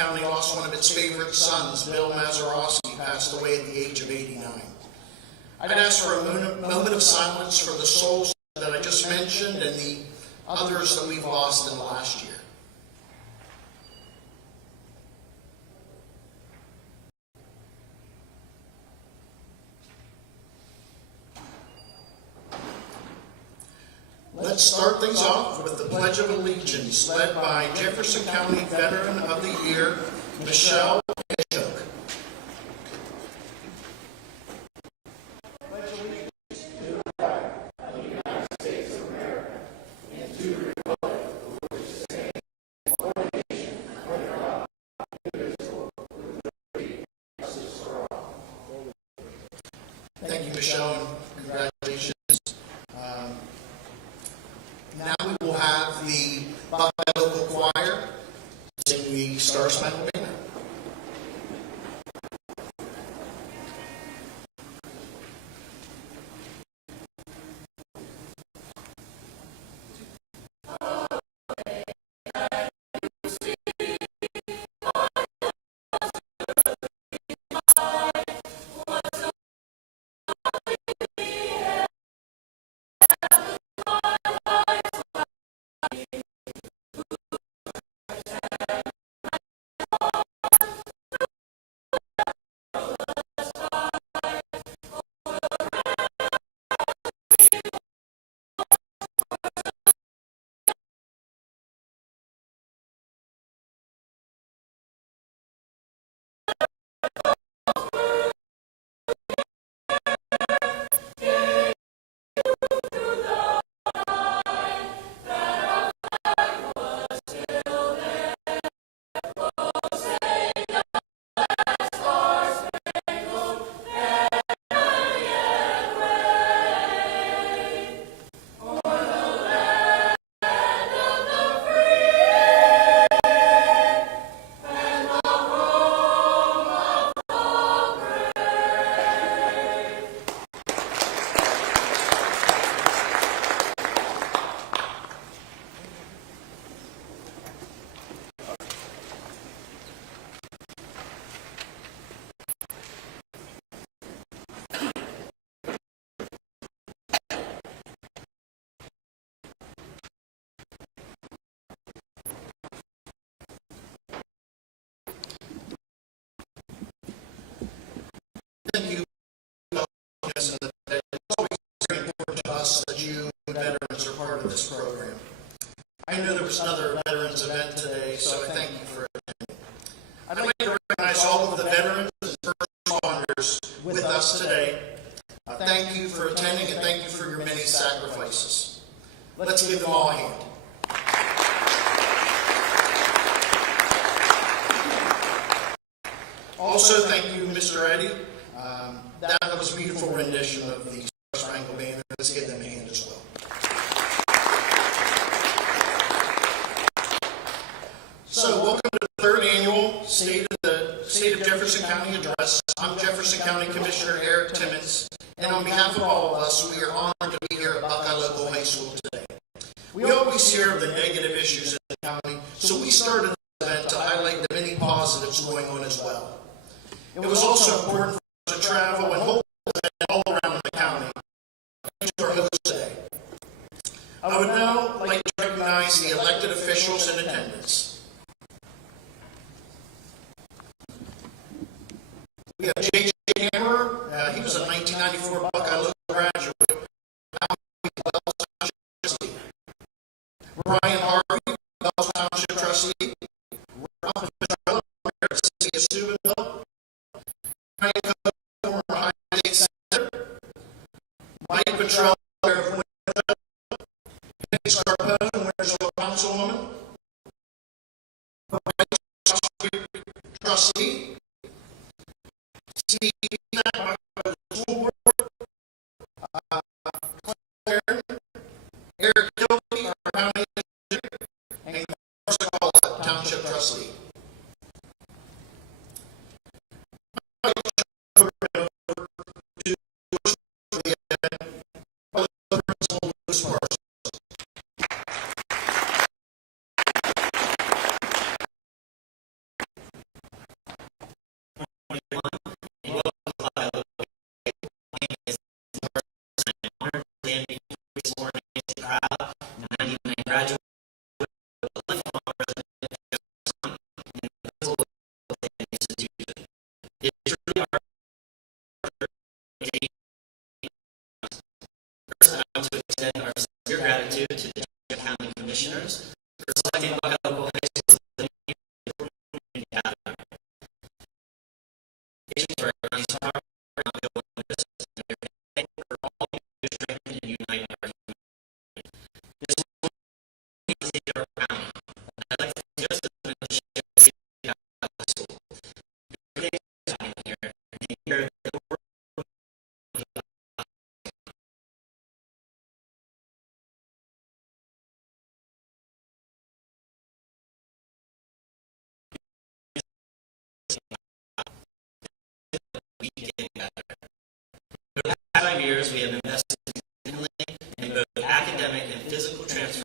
County lost one of its favorite sons, Bill Mazeroski, passed away at the age of 89. I'd ask for a moment of silence for the souls that I just mentioned and the others that we've lost in the last year. Let's start things off with the Pledge of Allegiance, led by Jefferson County Veteran of the Year, Michelle Hitchcock. Thank you, Michelle, and congratulations. Now we will have the Buckeye Local Choir sing the Star Spangled Banner. Thank you. It's always very important to us that you veterans are part of this program. I know there was another veterans event today, so I thank you for attending. I'd like to recognize all of the veterans and first responders with us today. Thank you for attending and thank you for your many sacrifices. Let's give them all a hand. Also, thank you, Mr. Eddy. That was a beautiful rendition of the Star Spangled Banner. Let's give them a hand as well. So, welcome to the third annual State of Jefferson County Address. I'm Jefferson County Commissioner Eric Timmons, and on behalf of all of us, we are honored to be here at Buckeye Local High School today. We always hear of the negative issues in the county, so we started this event to highlight the many positives going on as well. It was also important for us to travel and hold the event all around the county. Thanks to our host today. I would now like to recognize the elected officials in attendance. We have J.J. Hammerer. He was a 1994 Buckeye Local graduate. Ryan Harvey, Wells Township trustee. Ralph Petrella, City of Steubenville. Ryan Cook, former Ohio State Senator. Mike Petrella, of Winterville. Penny Scarpone, Wintersville Councilwoman. Ryan trustee. Steve Beathak, school board. Claire, Eric Kilby, our county engineer, and Marcia Township trustee. be getting better. For the past 5 years, we have invested significantly in both academic and physical transformation.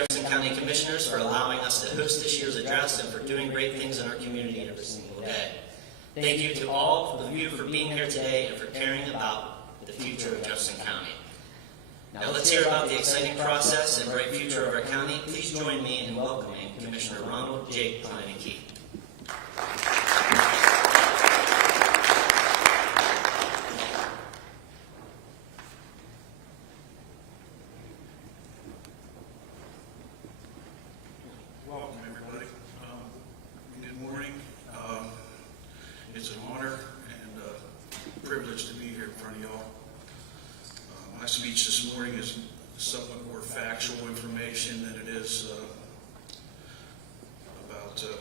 Jefferson County Commissioners for allowing us to host this year's address and for doing great things in our community every single day. Thank you to all of you for being here today and for caring about the future of Jefferson County. Now let's hear about the exciting process and bright future of our county. Please join me in welcoming Commissioner Ronald J. Kleineke. Welcome, everybody. Good morning. It's an honor and a privilege to be here in front of y'all. My speech this morning is somewhat more factual information than it is about the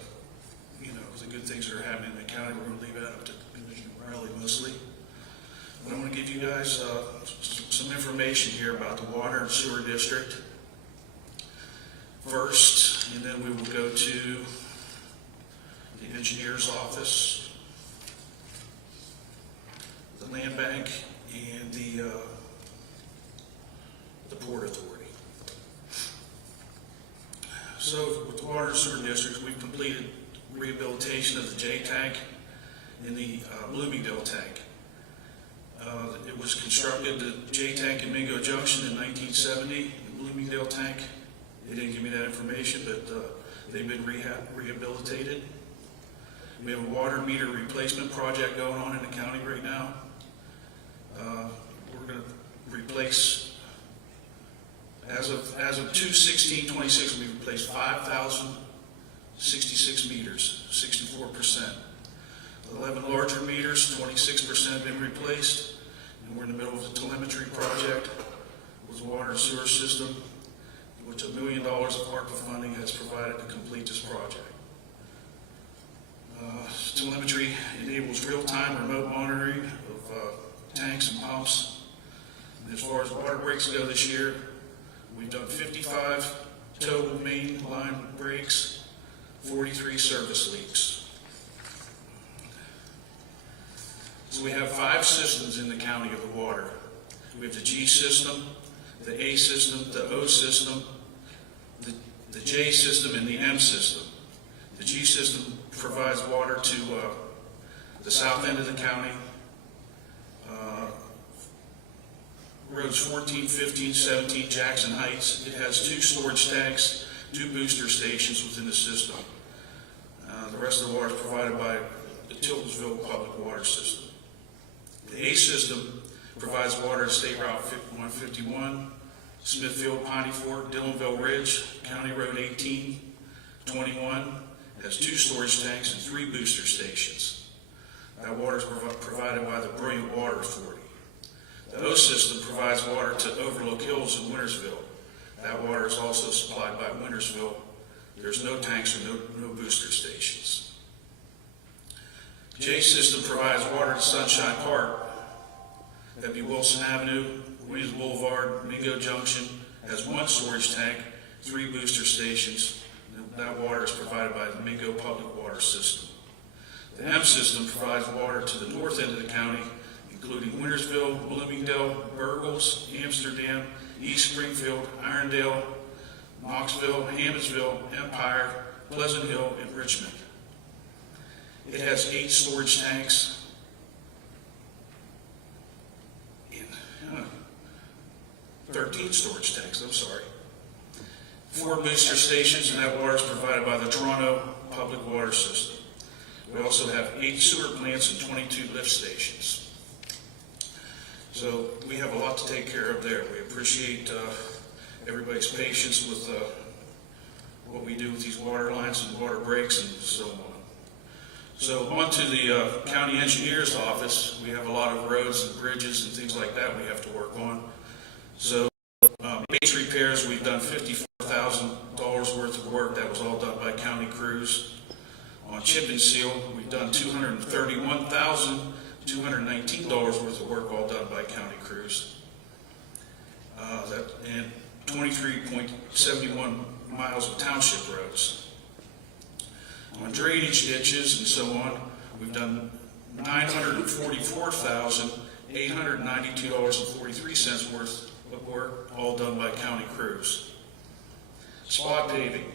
good things that are happening in the county. We're going to leave that up to Commissioner Riley mostly. But I want to give you guys some information here about the water and sewer district first, and then we will go to the engineer's office, the land bank, and the Port Authority. So with the water and sewer districts, we've completed rehabilitation of the J tank and the Bloomingdale tank. It was constructed, the J tank in Mingo Junction in 1970, the Bloomingdale tank, they didn't give me that information, but they've been rehabilitated. We have a water meter replacement project going on in the county right now. We're going to replace, as of 2/16/26, we replaced 5,066 meters, 64%. 11 larger meters, 26% have been replaced, and we're in the middle of the telemetry project with the water and sewer system, which $1 million of ARPA funding has provided to complete this project. Telemetry enables real-time remote monitoring of tanks and pumps. And as far as water breaks go this year, we've done 55 total main line breaks, 43 service leaks. So we have 5 systems in the county of the water. We have the G system, the A system, the O system, the J system, and the M system. The G system provides water to the south end of the county, roads 14, 15, 17, Jackson Heights. It has 2 storage tanks, 2 booster stations within the system. The rest of the water is provided by the Tiltonsville Public Water System. The A system provides water to State Route 151, Smithfield, Piney Fork, Dillonville Ridge, County Road 18, 21 has 2 storage tanks and 3 booster stations. That water is provided by the Brilliant Water Authority. The O system provides water to Overlook Hills in Wintersville. That water is also supplied by Wintersville. There's no tanks or no booster stations. J system provides water to Sunshine Park. That'd be Wilson Avenue, Williams Boulevard, Mingo Junction, has 1 storage tank, 3 booster stations. That water is provided by the Mingo Public Water System. The M system provides water to the north end of the county, including Wintersville, Bloomingdale, Burgles, Amsterdam, East Springfield, Irondale, Knoxville, Hammondsville, Empire, Pleasant Hill, and Richmond. It has 8 storage tanks and 13 storage tanks, 4 booster stations, and that water is provided by the Toronto Public Water System. We also have 8 sewer plants and 22 lift stations. So we have a lot to take care of there. We appreciate everybody's patience with what we do with these water lines and water breaks and so on. So on to the county engineer's office. We have a lot of roads and bridges and things like that we have to work on. So base repairs, we've done $54,000 worth of work. That was all done by county crews. On chip and seal, we've done $231,219 worth of work, all done by county crews. And 23.71 miles of township roads. On drainage ditches and so on, we've done $944,892.43 worth of work, all done by county crews. Spot paving,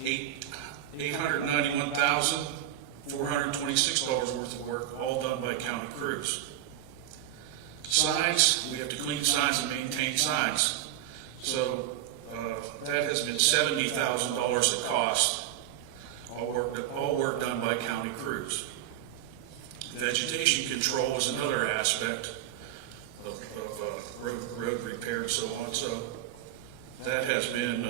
$891,426 worth of work, all done by county crews. Signs, we have to clean signs and maintain signs. So that has been $70,000 a cost. All work done by county crews. Vegetation control is another aspect of road repair and so on. So that has been,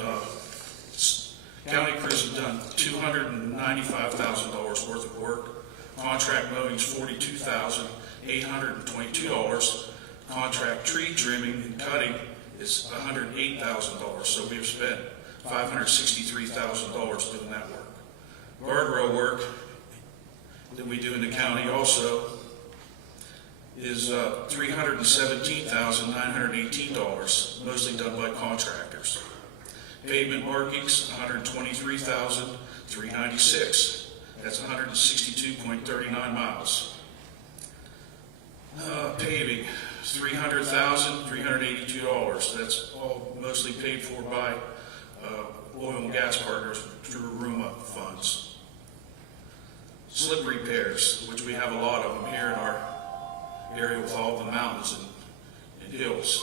county crews have done $295,000 worth of work. Contract mowing is $42,822. Contract tree trimming and cutting is $108,000. So we've spent $563,000 doing that work. Guardrail work that we do in the county also is $317,918, mostly done by contractors. Pavement markings, $123,396. That's 162.39 miles. Paving, $300,382. That's all mostly paid for by oil and gas partners through RUMA funds. Slip repairs, which we have a lot of them here in our area with all the mountains and hills.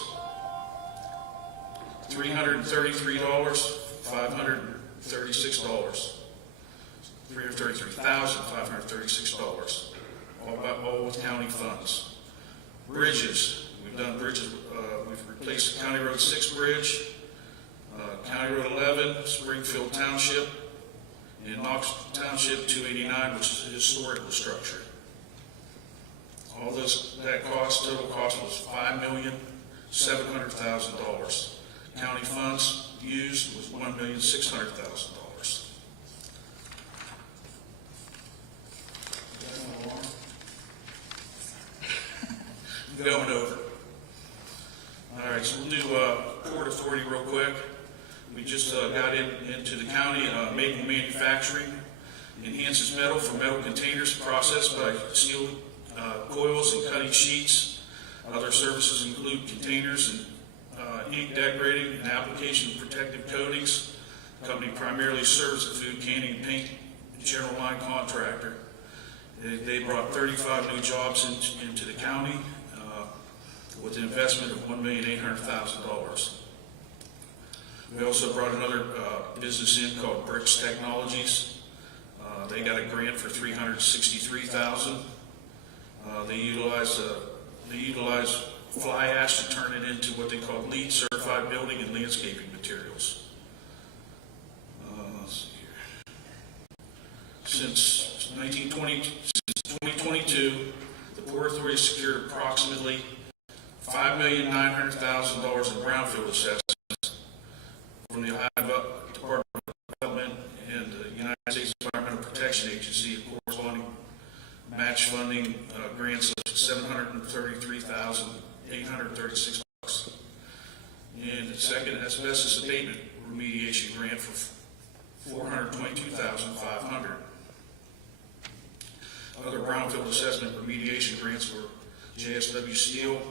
$333,536. $333,536. All with county funds. Bridges, we've done bridges. We've replaced County Road 6 bridge, County Road 11, Springfield Township, and Knox Township 289, which is a historical structure. All this, total cost was $5,700,000. County funds used was $1,600,000. Going over. All right, so we'll do Port Authority real quick. We just got into the county. Maple Manufacturing enhances metal for metal containers processed by steel coils and cutting sheets. Other services include containers and ink decorating and application of protective coatings. The company primarily serves the food, canning, and paint general line contractor. They brought 35 new jobs into the county with an investment of $1,800,000. We also brought another business in called Bricks Technologies. They got a grant for $363,000. They utilize fly ash to turn it into what they call LEED certified building and landscaping materials. Let's see here. the Ohio Department of Development and the United States Environmental Protection Agency, corresponding match funding grants of $733,836. And the second, asbestos abatement remediation grant for $422,500. Other brownfield assessment remediation grants were JSW Steel,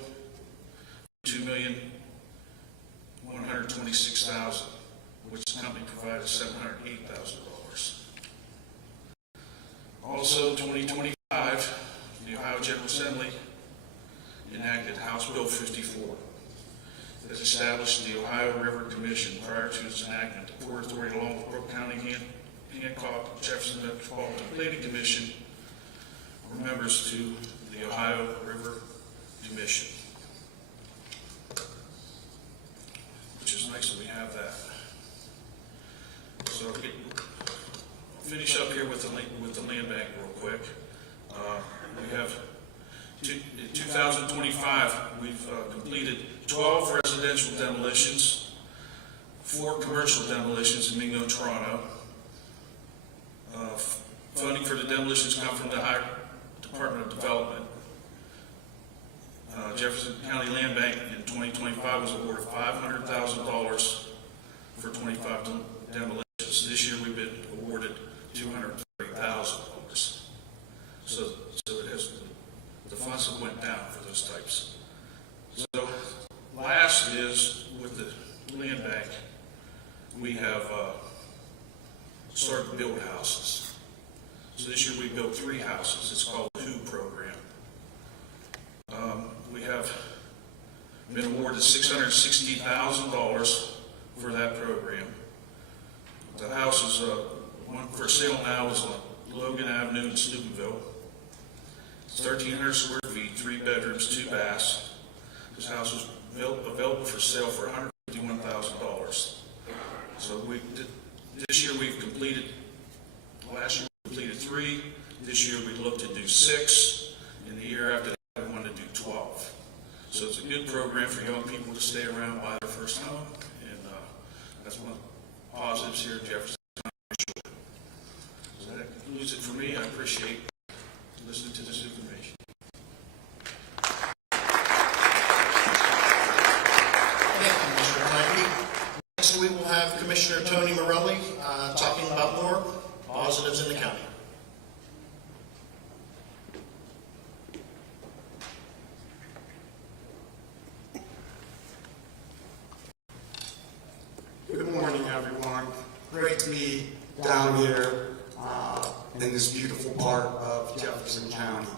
$2,126,000, which the company provided $708,000. Also, 2025, the Ohio General Assembly enacted House Bill 54 that established the Ohio River Commission. Prior to its enactment, the Port Authority, along with Brooke County, Hancock, Jefferson Metropolitan Planning Commission, were members to the Ohio River Commission, which is nice that we have that. So I'll finish up here with the land bank real quick. We have, in 2025, we've completed 12 residential demolitions, 4 commercial demolitions in Mingo, Toronto. Funding for the demolitions come from the Ohio Department of Development. Jefferson County Land Bank in 2025 was awarded $500,000 for 25 demolitions. This year we've been awarded $230,000. So it has, the funds have went down for those types. So last is with the land bank, we have started to build houses. So this year we built 3 houses. It's called the WHO program. We have been awarded $660,000 for that program. The house is one for sale now is on Logan Avenue in Steubenville. It's 1,300 square feet, 3 bedrooms, 2 baths. This house was available for sale for $151,000. So this year we've completed. Last year we completed 3. This year we look to do 6. And the year after that we want to do 12. So it's a good program for young people to stay around, buy their first home. And that's one of the positives here at Jefferson. So that concludes it for me. I appreciate listening to this information. Thank you, Mr. Huntley. Next, we will have Commissioner Tony Morelli talking about more positives in the county. Good morning, everyone. Great to be down here in this beautiful part of Jefferson County.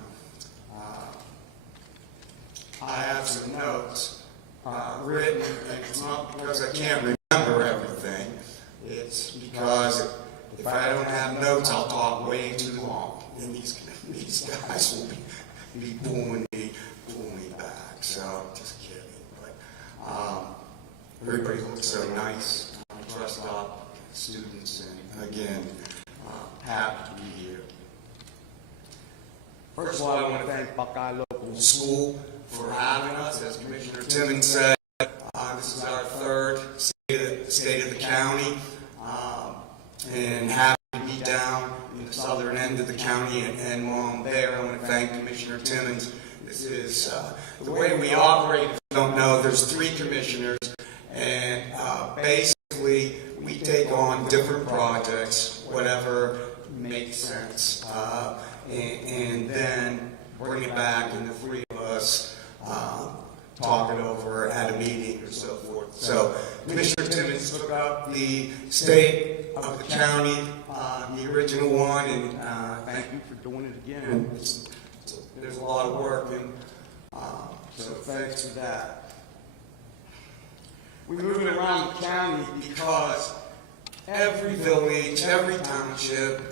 I have some notes written, and it's not because I can't remember everything. It's because if I don't have notes, I'll talk way too long, and these guys will be pulling me back. So just kidding. But everybody looks so nice, dressed up, students, and again, happy to be here. First of all, I want to thank Buckeye Local School for having us. As Commissioner Timmons said, this is our 3rd state of the county, and happy to be down in the southern end of the county. And while I'm there, I want to thank Commissioner Timmons. This is the way we operate. If you don't know, there's 3 commissioners, and basically we take on different projects, whatever makes sense, and then bring it back, and the 3 of us talk it over at a meeting or so forth. So Commissioner Timmons took up the state of the county, the original one, and thank you for doing it again. There's a lot of work, and so thanks for that. We're moving around the county because every village, every township,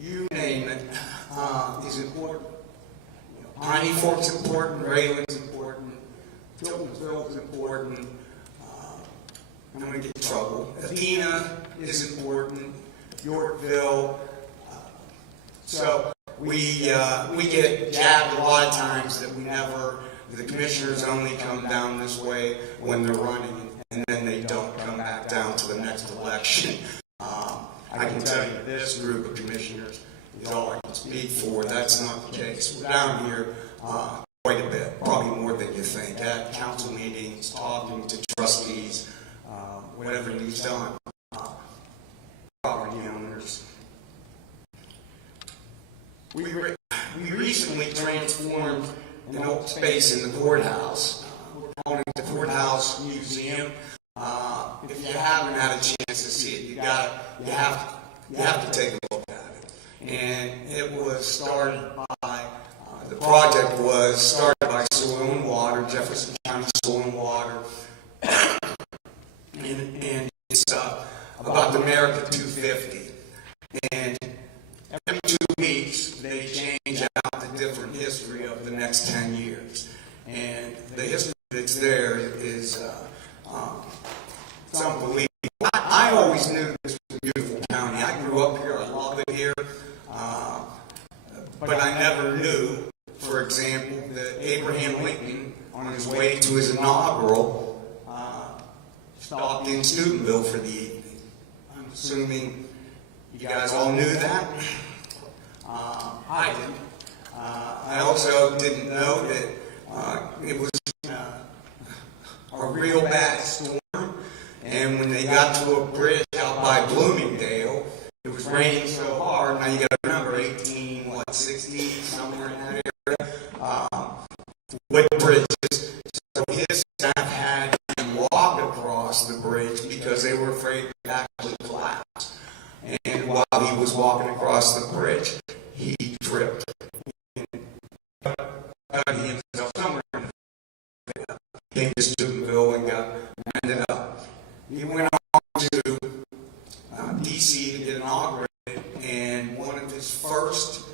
you name it, is important. Piney Fork's important, Rayland's important, Tiltonsville's important. I'm going to get in trouble. Athena is important, Yorkville. So we get jabbed a lot of times that the commissioners only come down this way when they're running, and then they don't come back down election. I can tell you this group of commissioners is all I can speak for. That's not the case. We're down here quite a bit, probably more than you think, at council meetings, talking to trustees, whatever needs done, property owners. We recently transformed an old space in the courthouse. We're calling it the Courthouse Museum. If you haven't had a chance to see it, you have to take a look at it. And it was started by, the project was started by Soil and Water, Jefferson County Soil and Water. And it's about the America 250. And every 2 weeks, they change out the different history of the next 10 years. And the history that's there is it's unbelievable. I always knew this was a beautiful county. I grew up here. I love it here. But I never knew, for example, that Abraham Lincoln, on his way to his inaugural, stopped in Steubenville for the evening. I'm assuming you guys all knew that. I didn't. I also didn't know that it was a real bad storm, and when they got to a bridge out by Bloomingdale, it was raining so hard. Now you got to remember, 1860, somewhere in that area, with bridges. So his staff had him walk across the bridge because they were afraid to actually collapse. And while he was walking across the bridge, he tripped and got himself somewhere in the came to Steubenville and got ended up. He went on to D.C. to get inaugurated, and one of his first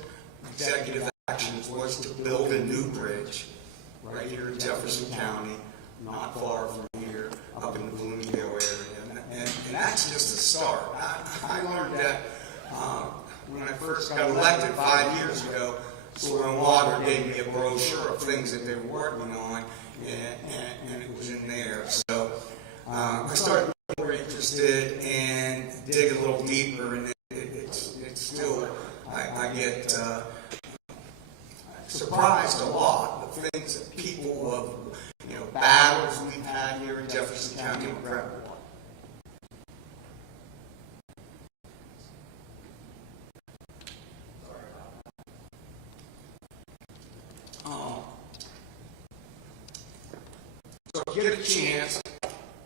executive actions was to build a new bridge right here in Jefferson County, not far from here, up in the Bloomingdale area. And that's just a start. I learned that when I first got elected 5 years ago. Soil and Water gave me a brochure of things that they were working on, and it was in there. So I started to get more interested and dig a little deeper, and it's still, I get surprised a lot. The things that people of, battles we've had here in Jefferson County with groundwater. So get a chance,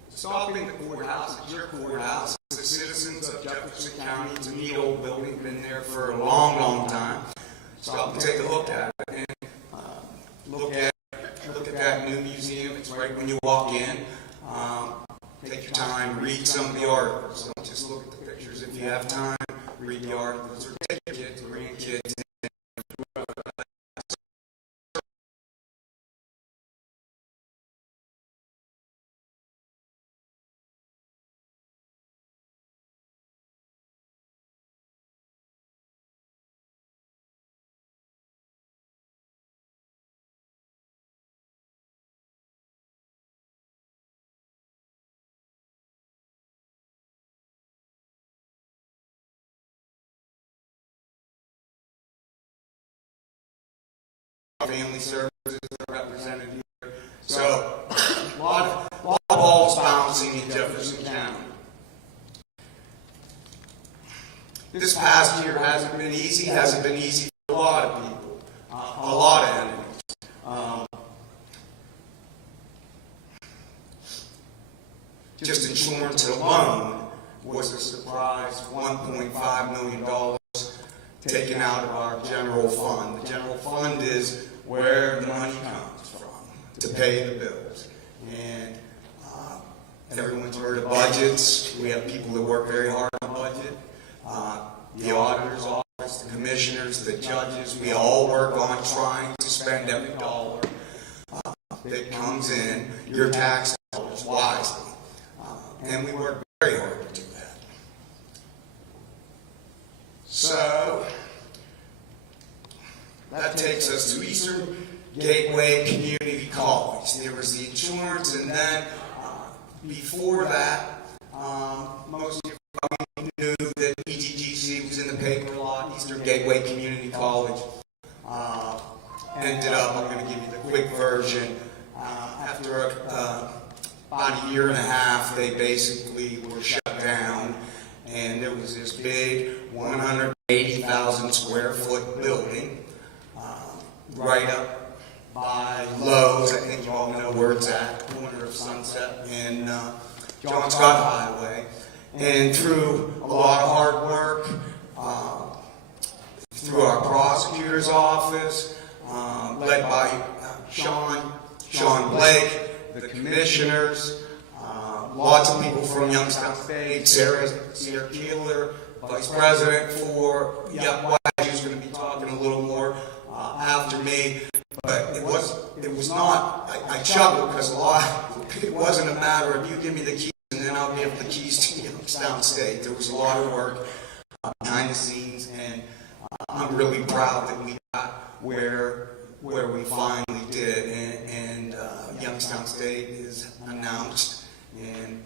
stop in the courthouse. It's your courthouse. The citizens of Jefferson County. It's a neat old building, been there for a long, long time. Stop and take a look at it, and look at that new museum. It's right when you walk in. Take your time, read some of the articles. Don't just look at the pictures. If you have time, read the articles, or take your kids, grandkids. Family services are represented here. So, a lot of balls bouncing in Jefferson County. This past year hasn't been easy. Hasn't been easy for a lot of people, a lot of enemies. Just insurance alone was a surprise, $1.5 million taken out of our general fund. The general fund is where the money comes from to pay the bills. And everyone's heard of budgets. We have people that work very hard on budget. The auditor's office, the commissioners, the judges, we all work on trying to spend every dollar that comes in, your tax dollars, wisely. And we work very hard to do that. So, that takes us to Eastern Gateway Community College. There was the insurance, and then before that, most of you Gateway Community College. Ended up, I'm going to give you the quick version. After about a year and a half, they basically were shut down, and there was this big 180,000 square foot building right up by Lowe's. I think you all know where it's at, corner of Sunset and John Scott Highway. And through a lot of hard work, through our prosecutor's office, led by Sean Blake, the commissioners, lots of people from Youngstown State, Sarah Keeler, Vice President for Yuck who's going to be talking a little more after me. But it was not, I chuckled because it wasn't a matter of you give me the keys and then I'll give the keys to Youngstown State. There was a lot of work behind the scenes, and I'm really proud that we got where we finally did, and Youngstown State is announced and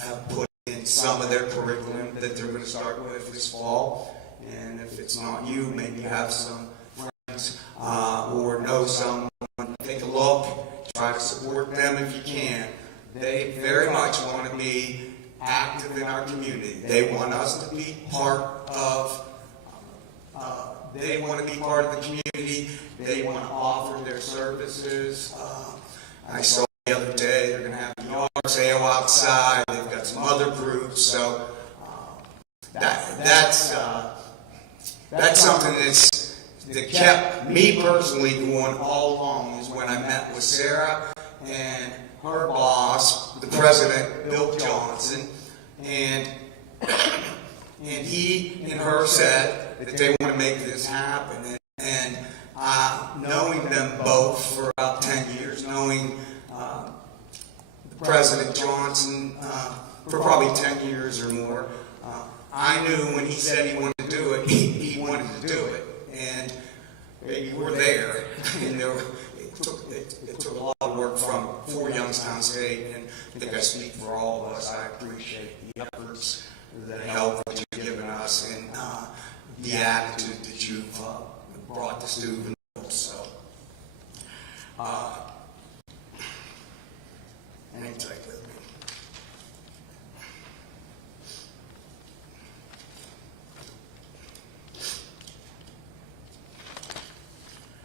have put in some of their curriculum that they're going to start with this fall. And if it's not you, maybe you have some friends or know someone, take a look, try to support them if you can. They very much want to be active in our community. They want us to be part of the community. They want to offer their services. I saw the other day they're going to have a yard sale outside. They've got some other groups. So that's something that kept me personally going all along, is when I met with Sarah and her boss, the president, Bill Johnson, and he and her said that they want to make this happen. And knowing them both for about 10 years, knowing President Johnson for probably 10 years or more, I knew when he said he wanted to do it, he wanted to do it. And we were there. And it took a lot of work for Youngstown State, and I think I speak for all of us. I appreciate the efforts, the help that you've given us, and the attitude that you've brought to Steubenville. So, hang tight with me.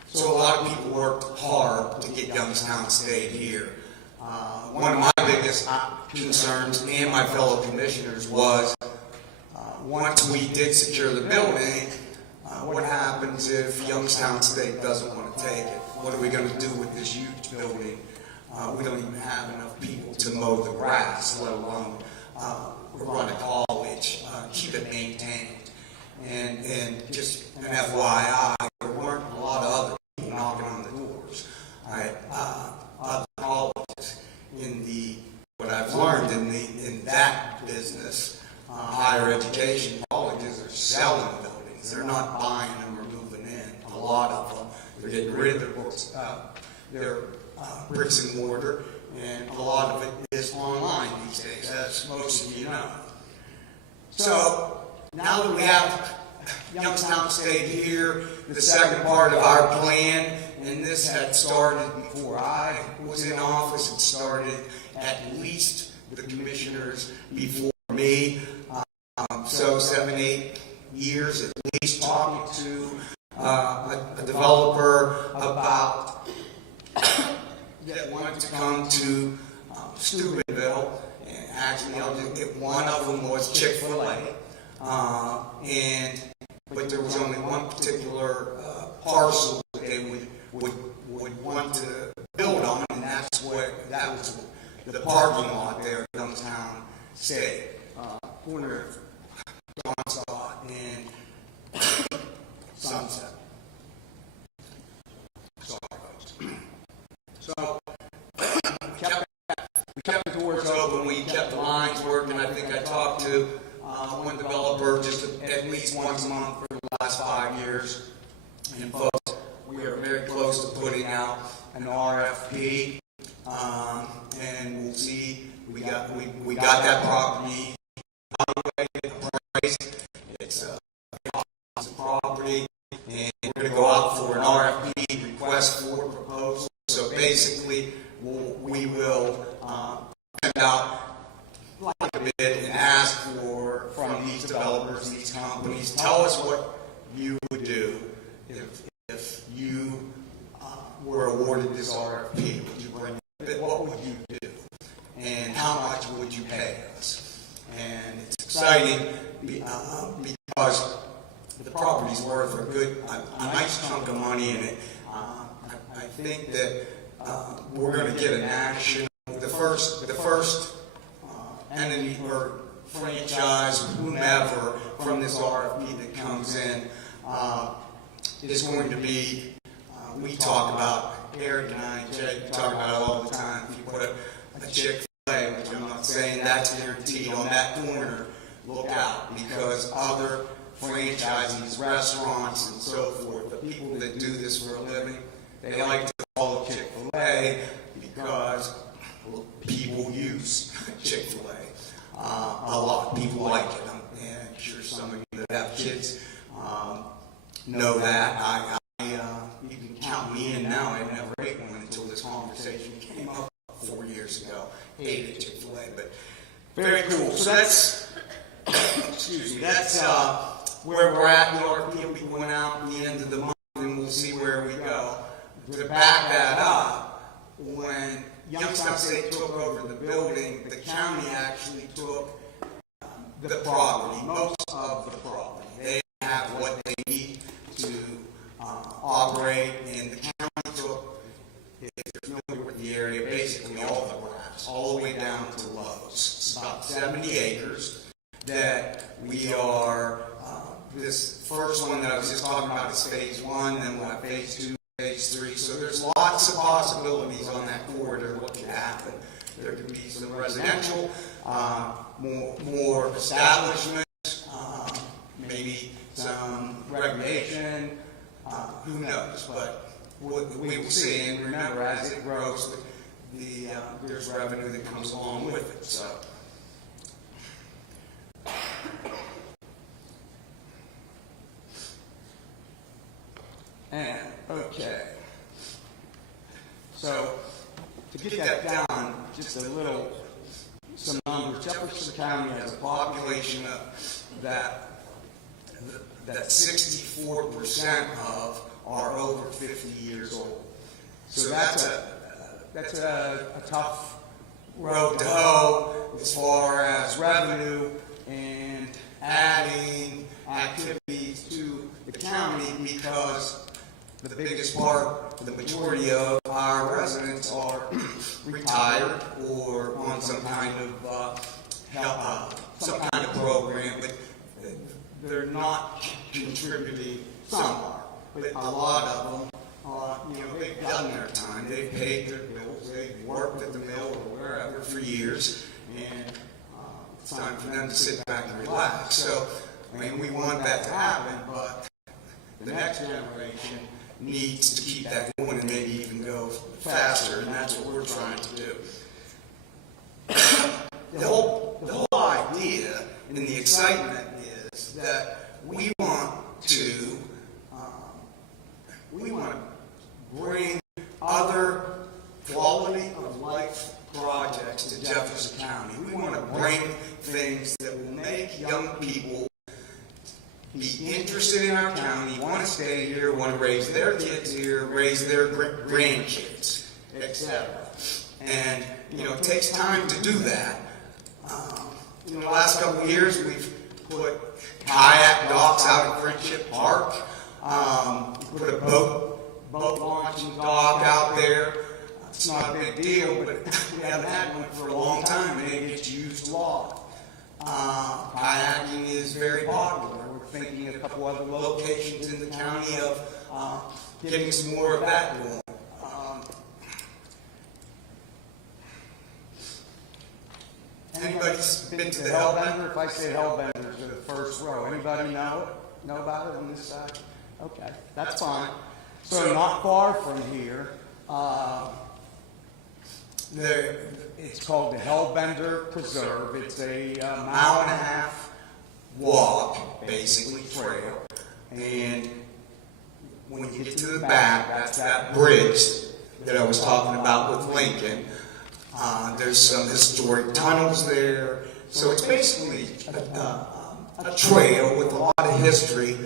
So a lot of people worked hard to get Youngstown State here. One of my biggest concerns, and my fellow commissioners, was once we did secure the building, what happens if Youngstown State doesn't want to take it? What are we going to do with this huge building? We don't even have enough people to mow the grass, let alone run a college, keep it maintained. And just an FYI, there weren't a lot of other people knocking on the doors. Other colleges, what I've learned in that business, higher education colleges are selling buildings. They're not buying them or moving in. A lot of them, they're getting rid of their bricks and mortar, and a lot of it is online these days, as most of you know. So now that we have Youngstown State here, the second part of our plan, and this had started before I was in office. It started at least the commissioners before me. So 7, 8 years at least, talking to a developer about that wanted to come to Steubenville. And actually, I'll just get one of them was Chick-fil-A. But there was only one particular parcel that they would want to build on, and that was the parking lot there at Youngstown State, corner of John Scott and Sunset. Sorry, folks. So we kept the doors open, we kept the lines working. I think I talked to one developer just at least once a month for the last 5 years. And folks, we are very close to putting out an RFP, and we'll see. We got that property appraised. It's a property bid and ask for, from these developers, these companies, tell us what you would do if you were awarded this RFP. Would you bring it? What would you do? And how much would you pay us? And it's exciting because the property's worth a nice chunk of money in it. I think that we're going to get an action. The first entity or franchise, whomever, from this RFP that comes in is going to be, we talk about, Eric and I, Jay, talk about it all the time. If you put a Chick-fil-A, which I'm not saying that's guaranteed, on that corner, look out, because other franchises, restaurants, and so forth, the people that do this for a living, they like to call it Chick-fil-A because people use Chick-fil-A a lot. People like it. I'm sure some of you that have kids know that. You can count me in now. I never ate one until this conversation came up 4 years ago. Hated Chick-fil-A, but very cool. So that's excuse me. That's where we're at. The RFP will be going out at the end of the month, and we'll see where we go. To back that up, when Youngstown State took over the building, the county actually took the property, most of the property. They have what they need to operate, and the county took, if you're familiar with the area, basically all the grass, all the way down to Lowe's. It's about 70 acres that we are, this first one that I was just talking about is phase 1, then we'll have phase 2, phase 3. So there's lots of possibilities on that corridor, what could happen. There could be some residential, more establishments, maybe some recreation, who knows, but we will see. And remember, as it grows, there's revenue that comes along with it. So. And, okay. So, to get that down, just some numbers. Jefferson County has a population that 64% of are over 50 years old. So that's a tough road to hoe as far as revenue and adding activities to the county, because the biggest part, the majority of our residents are retired or on some kind of some kind of program, but they're not contributing. Some are, but a lot of them, they've done their time. They've paid their bills. They've worked at the mill or wherever for years, and it's time for them to sit back and relax. So, we want that to happen, but the next generation needs to keep that going and maybe even go faster, and that's what we're trying to do. The whole idea and the excitement is that we want to bring other quality of life projects to Jefferson County. We want to bring things that will make young people be interested in our county, want to stay here, want to raise their kids here, raise their grandkids, etc. And, it takes time to do that. In the last couple of years, we've put kayak docks out at Friendship Park. We put a boat launching dock out there. It's not a big deal, but we haven't had one for a long time, and it gets used a lot. Kayaking is very popular. We're thinking a couple other locations in the county of getting some more of that going. Anybody's been to the Hellbender? If I say Hellbender to the first row, anybody know about it on this side? Okay, that's fine. So not far from here, it's called the Hellbender Preserve. It's a mile and a half walk, basically trail. And when you get to the back, that's that bridge that I was talking about with Lincoln. There's some historic tunnels there. So it's basically a trail with a lot of history.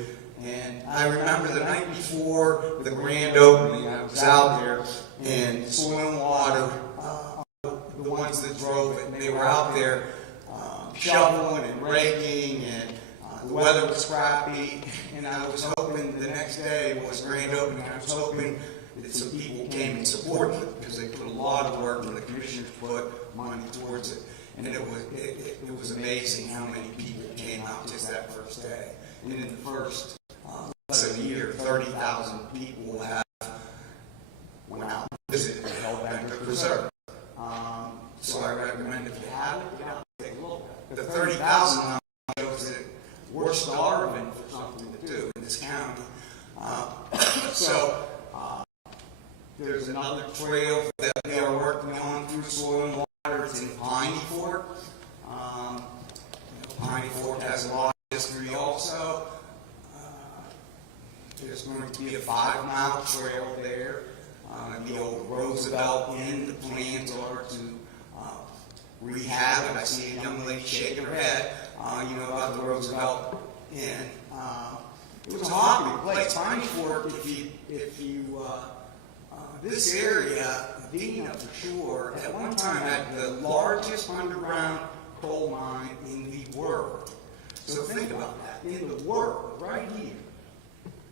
And I remember the night before the grand opening, I was out there, and Soil and Water, the ones that drove it, they were out there shoveling and raking, and the weather was crappy, and I was hoping the next day was grand opening. I was hoping that some people came and supported it, because they put a lot of work, and the commissioners put money towards it. And it was amazing how many people came out just that first day. And in the first less than a year, 30,000 people have went out and visited the Hellbender Preserve. So I recommend, if you have it, get out and take a look. The 30,000 shows that we're starving for something to do in this county. There's another trail that they are working on through Soil and Water. It's in Piney Fork. Piney Fork has a lot of history also. There's going to be a 5-mile trail there. The old Roosevelt Inn. The plans are to rehab it. I see a young lady shaking her head. You know about the Roosevelt Inn. It was a popular place. Piney Fork, this area, being up the shore, at one time had the largest underground coal mine in the world. So think about that. In the world, right here,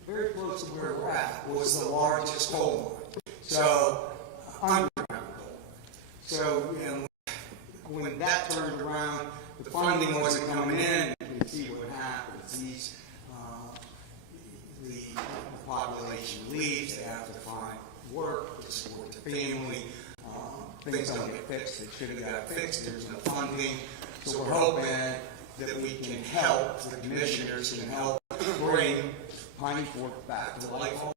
very close to where we're at, was the largest coal mine. So, underground coal. So, when that turned around, the funding wasn't coming in. You can see what happens. The population leaves. They have to find work to support their family. Things don't get fixed. They should have got fixed. There's no funding. So we're hoping that we can help, the commissioners can help bring Piney Fork back to life.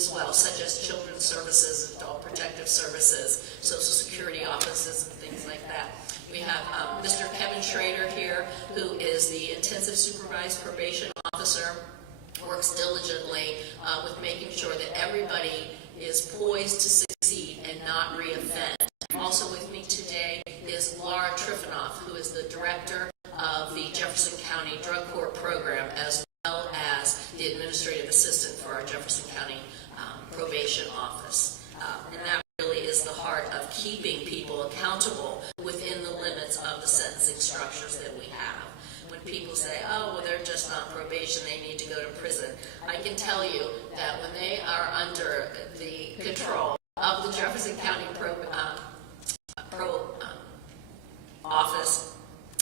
as well, such as children's services, adult protective services, social security offices, and things like that. We have Mr. Kevin Schrader here, who is the intensive supervised probation officer, works diligently with making sure that everybody is poised to succeed and not reoffend. Also with me today is Laura Trifonoff, who is the director of the Jefferson County Drug Court Program, as well as the administrative assistant for our Jefferson County Probation Office. And that really is the heart of keeping people accountable within the limits of the sentencing structures that we have. When people say, oh, well, they're just on probation, they need to go to prison, I can tell you that when they are under the control of the Jefferson County Office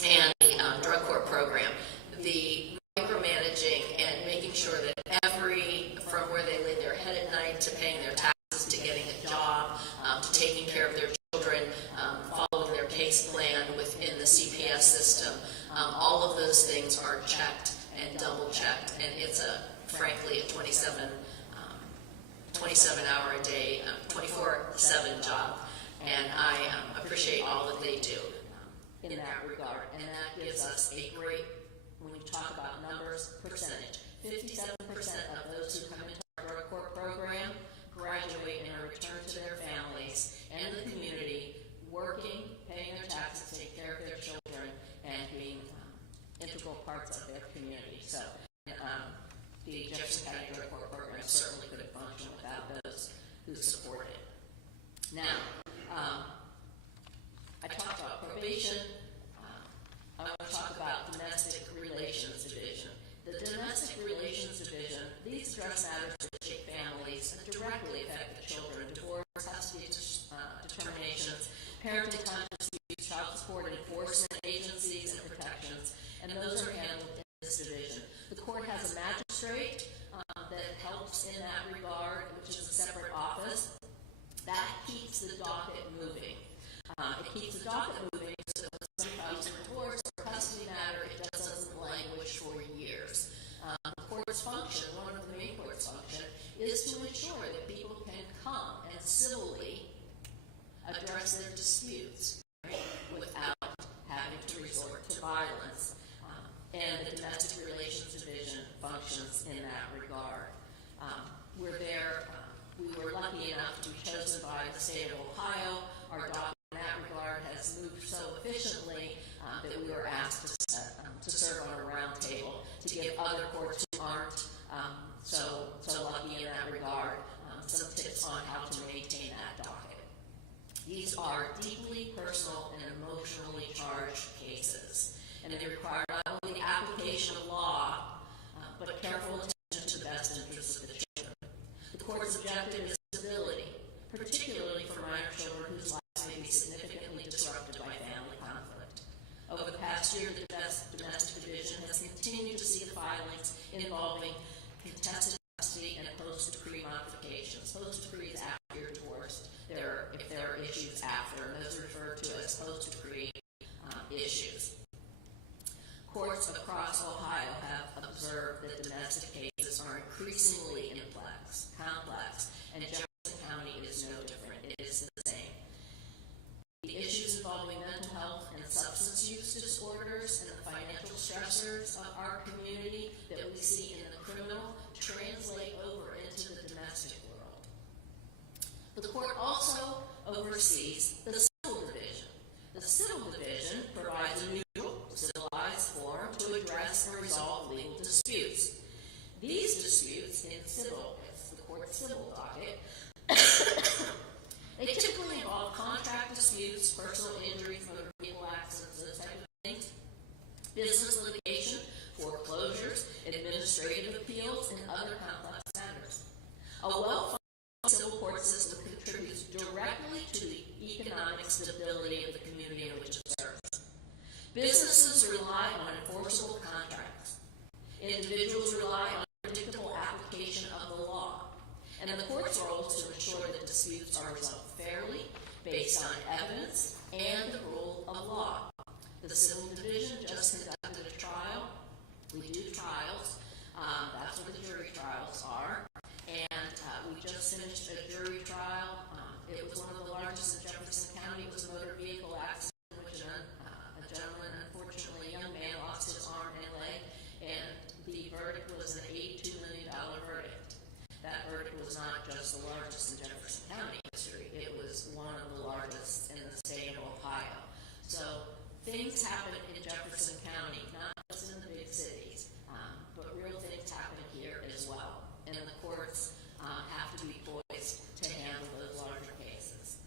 and the Drug Court Program, the micromanaging and making sure that from where they lay their head at night to paying their taxes, to getting a job, to taking care of their children, following their PACE plan within the CPS system, all of those things are checked and double checked, and it's frankly a 27-hour a day, 24/7 job, and I appreciate all that they do in that regard, and that gives us a great, when we talk about numbers, percentage. 57% of those who come into our drug court program graduate and are returned to their families and the community, working, paying their taxes, taking care of their children, and being integral parts of their community. So the Jefferson County Drug Court Program certainly couldn't function without those who support it. Now, I talked about probation. I want to talk about domestic relations division. The domestic relations division, these address matters that shape families and directly affect the children: divorce, custody determinations, parenting time disputes, child support enforcement agencies and protections, and those are handled in this division. The court has a magistrate that helps in that regard, which is a separate office. That keeps the docket moving. It keeps the docket moving so that when somebody files a divorce or custody matter, it doesn't languish for years. The court's function, one of the main court's function, is to ensure that people can come and civilly address their disputes, right, without having to resort to violence. And the domestic relations division functions in that regard. We're there. We were lucky enough to be chosen by the state of Ohio. Our docket in that regard has moved so efficiently that we were asked to serve on a round table to give other courts who aren't so lucky in that regard some tips on how to maintain that docket. These are deeply personal and emotionally charged cases, and they require not only the application of law, but careful attention to the best interests of the children. The court's objective is stability, particularly for minor children whose lives may be significantly disrupted by family conflict. Over the past year, the domestic division has continued to see the filings involving contested custody and post-decree modifications. Post-decree is after you're divorced. If there are issues after, and those are referred to as post-decree issues. Courts across Ohio have observed that domestic cases are increasingly complex, and Jefferson County is no different. It is the same. The issues involving mental health and substance use disorders and the financial stressors of our community that we see in the criminal translate over into the domestic world. But the court also oversees the civil division. The civil division provides a neutral, civilized forum to address and resolve legal disputes. These disputes in civil, it's the court's civil docket, they typically involve contract disputes, personal injuries, motor vehicle accidents, those type of things, business litigation, foreclosures, administrative appeals, and other complex matters. A well-funded civil court system contributes directly to the economic stability of the community in which it serves. Businesses rely on enforceable contracts. Individuals rely on predictable application of the law. And the court's role is to ensure that disputes are resolved fairly, based on evidence and the rule of law. The civil division just conducted a trial. We do trials. That's what the jury trials are. And we just finished a jury trial. It was one of the largest in Jefferson County. It was a motor vehicle accident in which a gentleman, unfortunately a young man, lost his arm and leg, and the verdict was an $82 million verdict. That verdict was not just the largest in Jefferson County history, it was one of the largest in the state of Ohio. So things happen in Jefferson County, not just in the big cities, but real things happen here as well. And the courts have to be poised to handle those larger cases.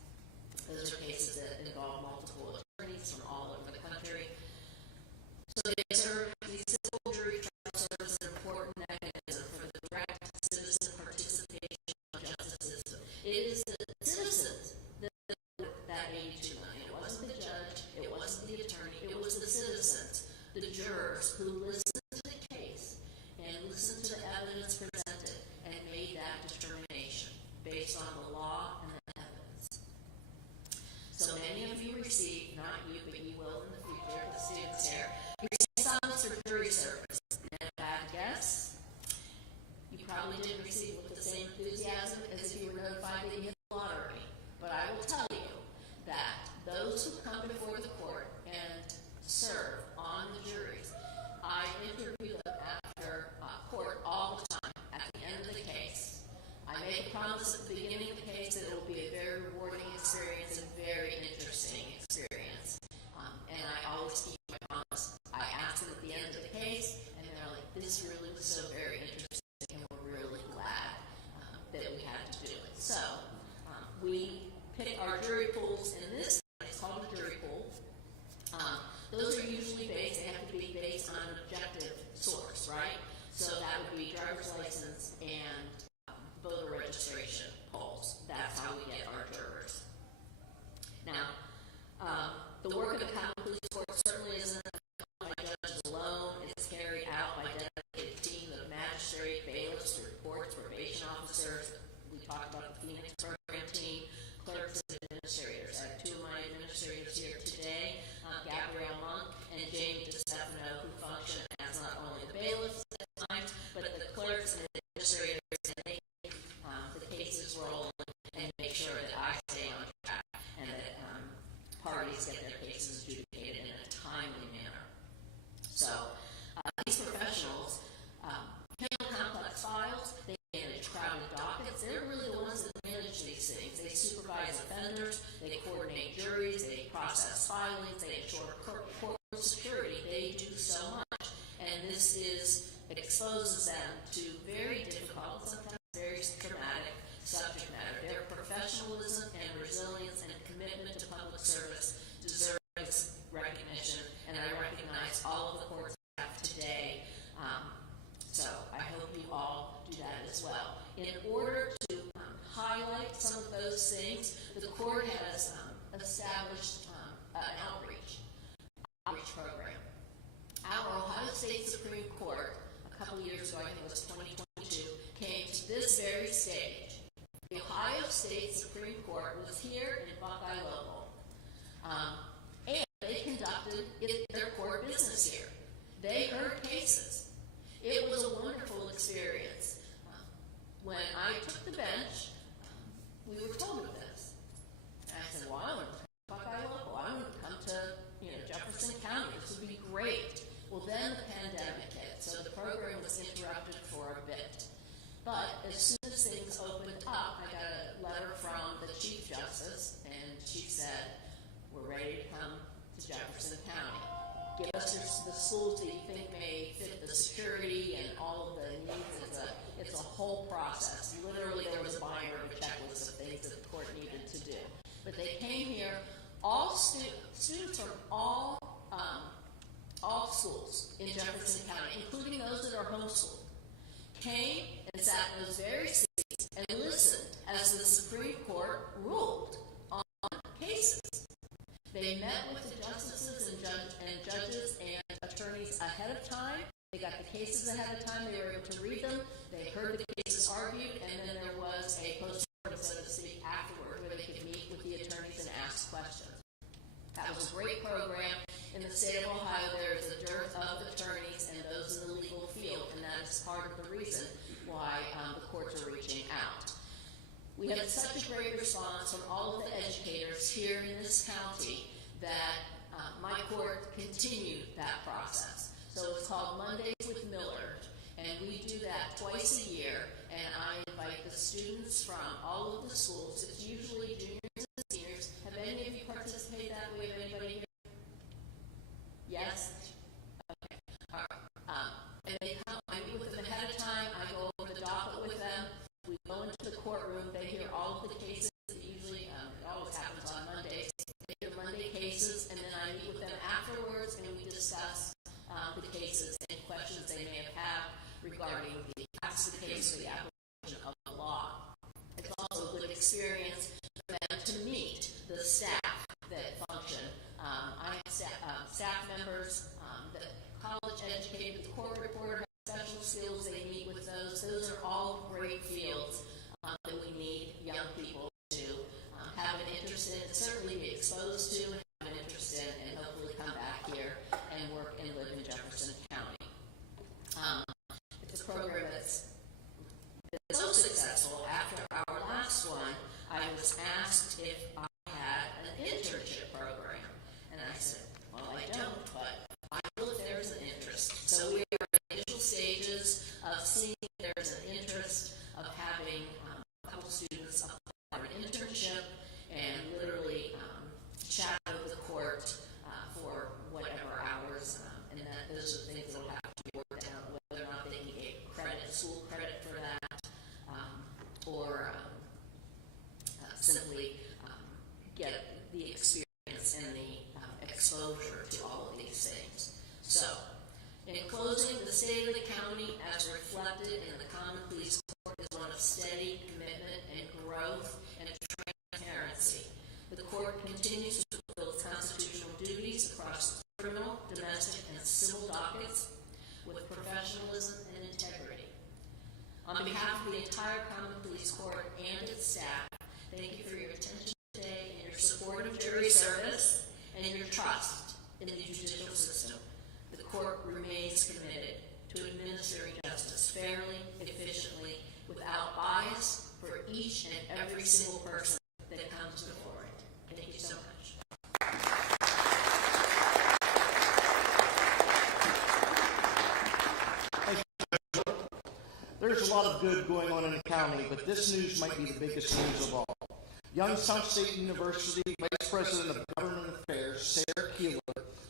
Those are cases that involve multiple attorneys from all over the country. So they serve the civil jury trial serves an important mechanism for the direct citizen participation in the justice system. It is the citizens that that $82 million. It wasn't the judge, it wasn't the attorney, it was the citizens, the jurors who listened to the case and listened to the evidence presented and made that determination based on the law and the evidence. So many of you receive, not you, but you will in the future, the students here, receive summons for jury service. And if I had to guess, you probably didn't receive it with the same enthusiasm as if you were notified that you hit the lottery. But I will tell you that those who come before the court and serve on the juries, I interview them after court all the time at the end of the case. I make a promise at the beginning of the case that it will be a very rewarding experience and very interesting experience. And I always keep my promise. I ask them at the end of the case, and they're like, this really was so very interesting, and we're really glad that we had to do it. So we pick our jury pools in this. It's called a jury pool. Those are usually based, they have to be based on an objective source, right? So that would be driver's license and voter registration polls. That's how we get our jurors. Now, the work of the common police court certainly isn't by judges alone. It's carried out by a dedicated team of magistrate, bailiffs, reports, probation officers. We talked about the Phoenix program team, clerks and administrators. I have two of my administrators here today, Gabrielle Monk and Jamie DeStefano, who function as not only the bailiffs at times, but the clerks and administrators, and they keep the cases rolling and make sure that I stay on track and that parties get their cases adjudicated in a timely manner. So these professionals handle complex files, they manage crowded dockets, they're really the ones that manage these things. They supervise offenders, they coordinate juries, they process filings, they ensure court security. They do so much, and this exposes them to very difficult, sometimes very traumatic subject matter. Their professionalism and resilience and commitment to public service deserves recognition, and I recognize all of the court staff today. So I hope you all do that as well. In order to highlight some of those things, the court has established an outreach program. Our Ohio State Supreme Court, a couple years ago, I think it was 2022, came to this very stage. The Ohio State Supreme Court was here in Buckeye Local, and they conducted their court business here. They heard cases. It was a wonderful experience. When I took the bench, we were told of this. And I said, well, I want to come to Buckeye Local. I want to come to Jefferson County. This would be great. Well, then the pandemic hit, so the program was interrupted for a bit. But as soon as things opened up, I got a letter from the Chief Justice, and she said, we're ready to come to Jefferson County. Give us the schools that you think may fit the security and all of the needs. It's a whole process. Literally, there was a binder of a checklist of things that the court needed to do. But they came here, all students from all schools in Jefferson County, including those that are homeschooled, came and sat in those very seats and listened as the Supreme Court ruled on cases. They met with the justices and judges and attorneys ahead of time. They got the cases ahead of time. They were able to read them. They heard the cases argued, and then there was a post-mortem, so to speak, afterward, where they could meet with the attorneys and ask questions. That was a great program. In the state of Ohio, there is a dearth of attorneys and those in the legal field, and that is part of the reason why the courts are reaching out. We have such a great response from all of the educators here in this county that my court continued that process. So it's called Mondays with Millard, and we do that twice a year, and I invite the students from all of the schools. It's usually juniors and seniors. Have any of you participated that way? Have anybody here? Yes? Okay. All right. And they come, I meet with them ahead of time, I go over the docket with them, we go into the courtroom, they hear all of the cases, usually, it always happens on Mondays, they hear Monday cases, and then I meet with them afterwards, and we discuss the cases and questions they may have had regarding the facts of the case or the application of the law. It's also a good experience for them to meet the staff that function. I have staff members that college educated, the court reporter has special skills, they meet with those. Those are all great fields that we need young people to have an interest in, certainly be exposed to, and have an interest in, and hopefully come back here and work and live in Jefferson County. It's a program that's been so successful. After our last one, I was asked if I had an internship program, and I said, well, I don't, but I know that there's an interest. So we are in the initial stages of seeing if there's an interest of having a couple students apply for an internship and literally shadow the court for whatever hours, and that those are things that will have to be worked out, whether or not they can get credit, school credit for that, or simply get the experience and the exposure to all of these things. So, in closing, the state of the county, as reflected in the Common Pleas Court, is one of steady commitment and growth and transparency. The court continues to fulfill its constitutional duties across criminal, domestic, and civil dockets with professionalism and integrity. On behalf of the entire Common Pleas Court and its staff, thank you for your attention today and your support of jury service and your trust in the judicial system. The court remains committed to administering justice fairly, efficiently, without bias for each and every single person that comes before it. Thank you so much. There's a lot of good going on in the county, but this news might be the biggest news of all. Youngstown State University Vice President of Government Affairs, Sarah Keeler,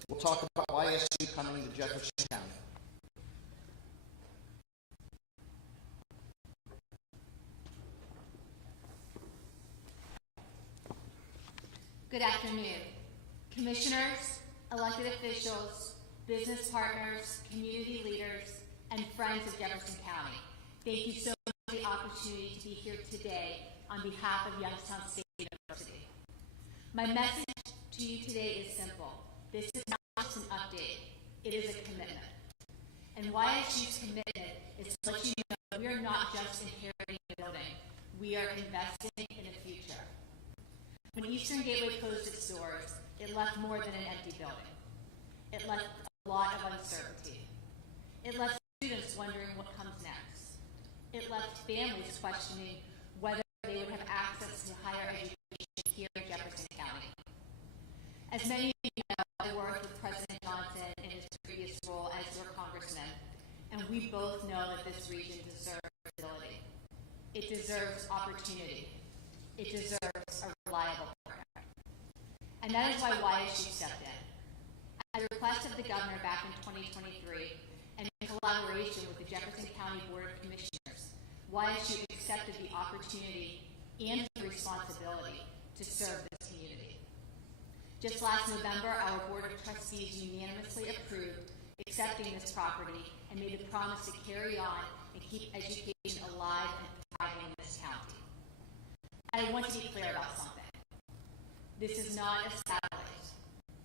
will talk about YSU coming to Jefferson County. Good afternoon. Commissioners, elected officials, business partners, community leaders, and friends of Jefferson County. Thank you so much for the opportunity to be here today on behalf of Youngstown State University. My message to you today is simple. This is not just an update, it is a commitment. And YSU's commitment is to let you know we are not just inheriting a building, we are investing in the future. When Eastern Gateway closed its doors, it left more than an empty building. It left a lot of uncertainty. It left students wondering what comes next. It left families questioning whether they would have access to higher education here in Jefferson County. As many of you know, I worked with President Johnson in his previous role as your congressman, and we both know that this region deserves stability. It deserves opportunity. It deserves a reliable program. And that is why YSU stepped in. At the request of the governor back in 2023, and in collaboration with the Jefferson County Board of Commissioners, YSU accepted the opportunity and the responsibility to serve this community. Just last November, our Board of Trustees unanimously approved accepting this property and made the promise to carry on and keep education alive and thriving in this county. I want to be clear about something. This is not a satellite.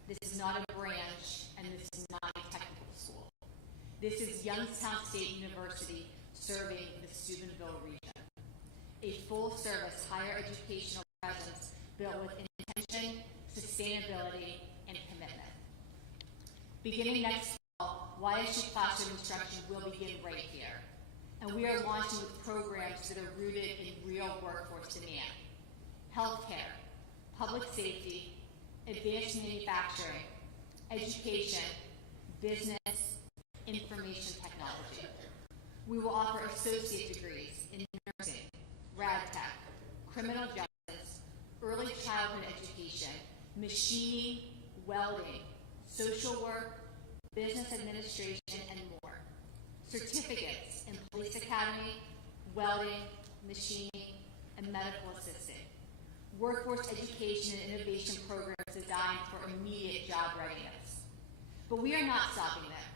This is not a branch, and this is not a technical school. This is Youngstown State University serving the Steubenville region. A full-service higher educational presence built with intention, sustainability, and commitment. Beginning next fall, YSU classroom instruction will begin right here. And we are launching with programs that are rooted in real real workforce demand: healthcare, public safety, advanced manufacturing, education, business, information technology. We will offer associate degrees in nursing, rad tech, criminal justice, early childhood education, machining, welding, social work, business administration, and more. Certificates in police academy, welding, machining, and medical assisting. Workforce education and innovation programs designed for immediate job readiness. But we are not stopping there.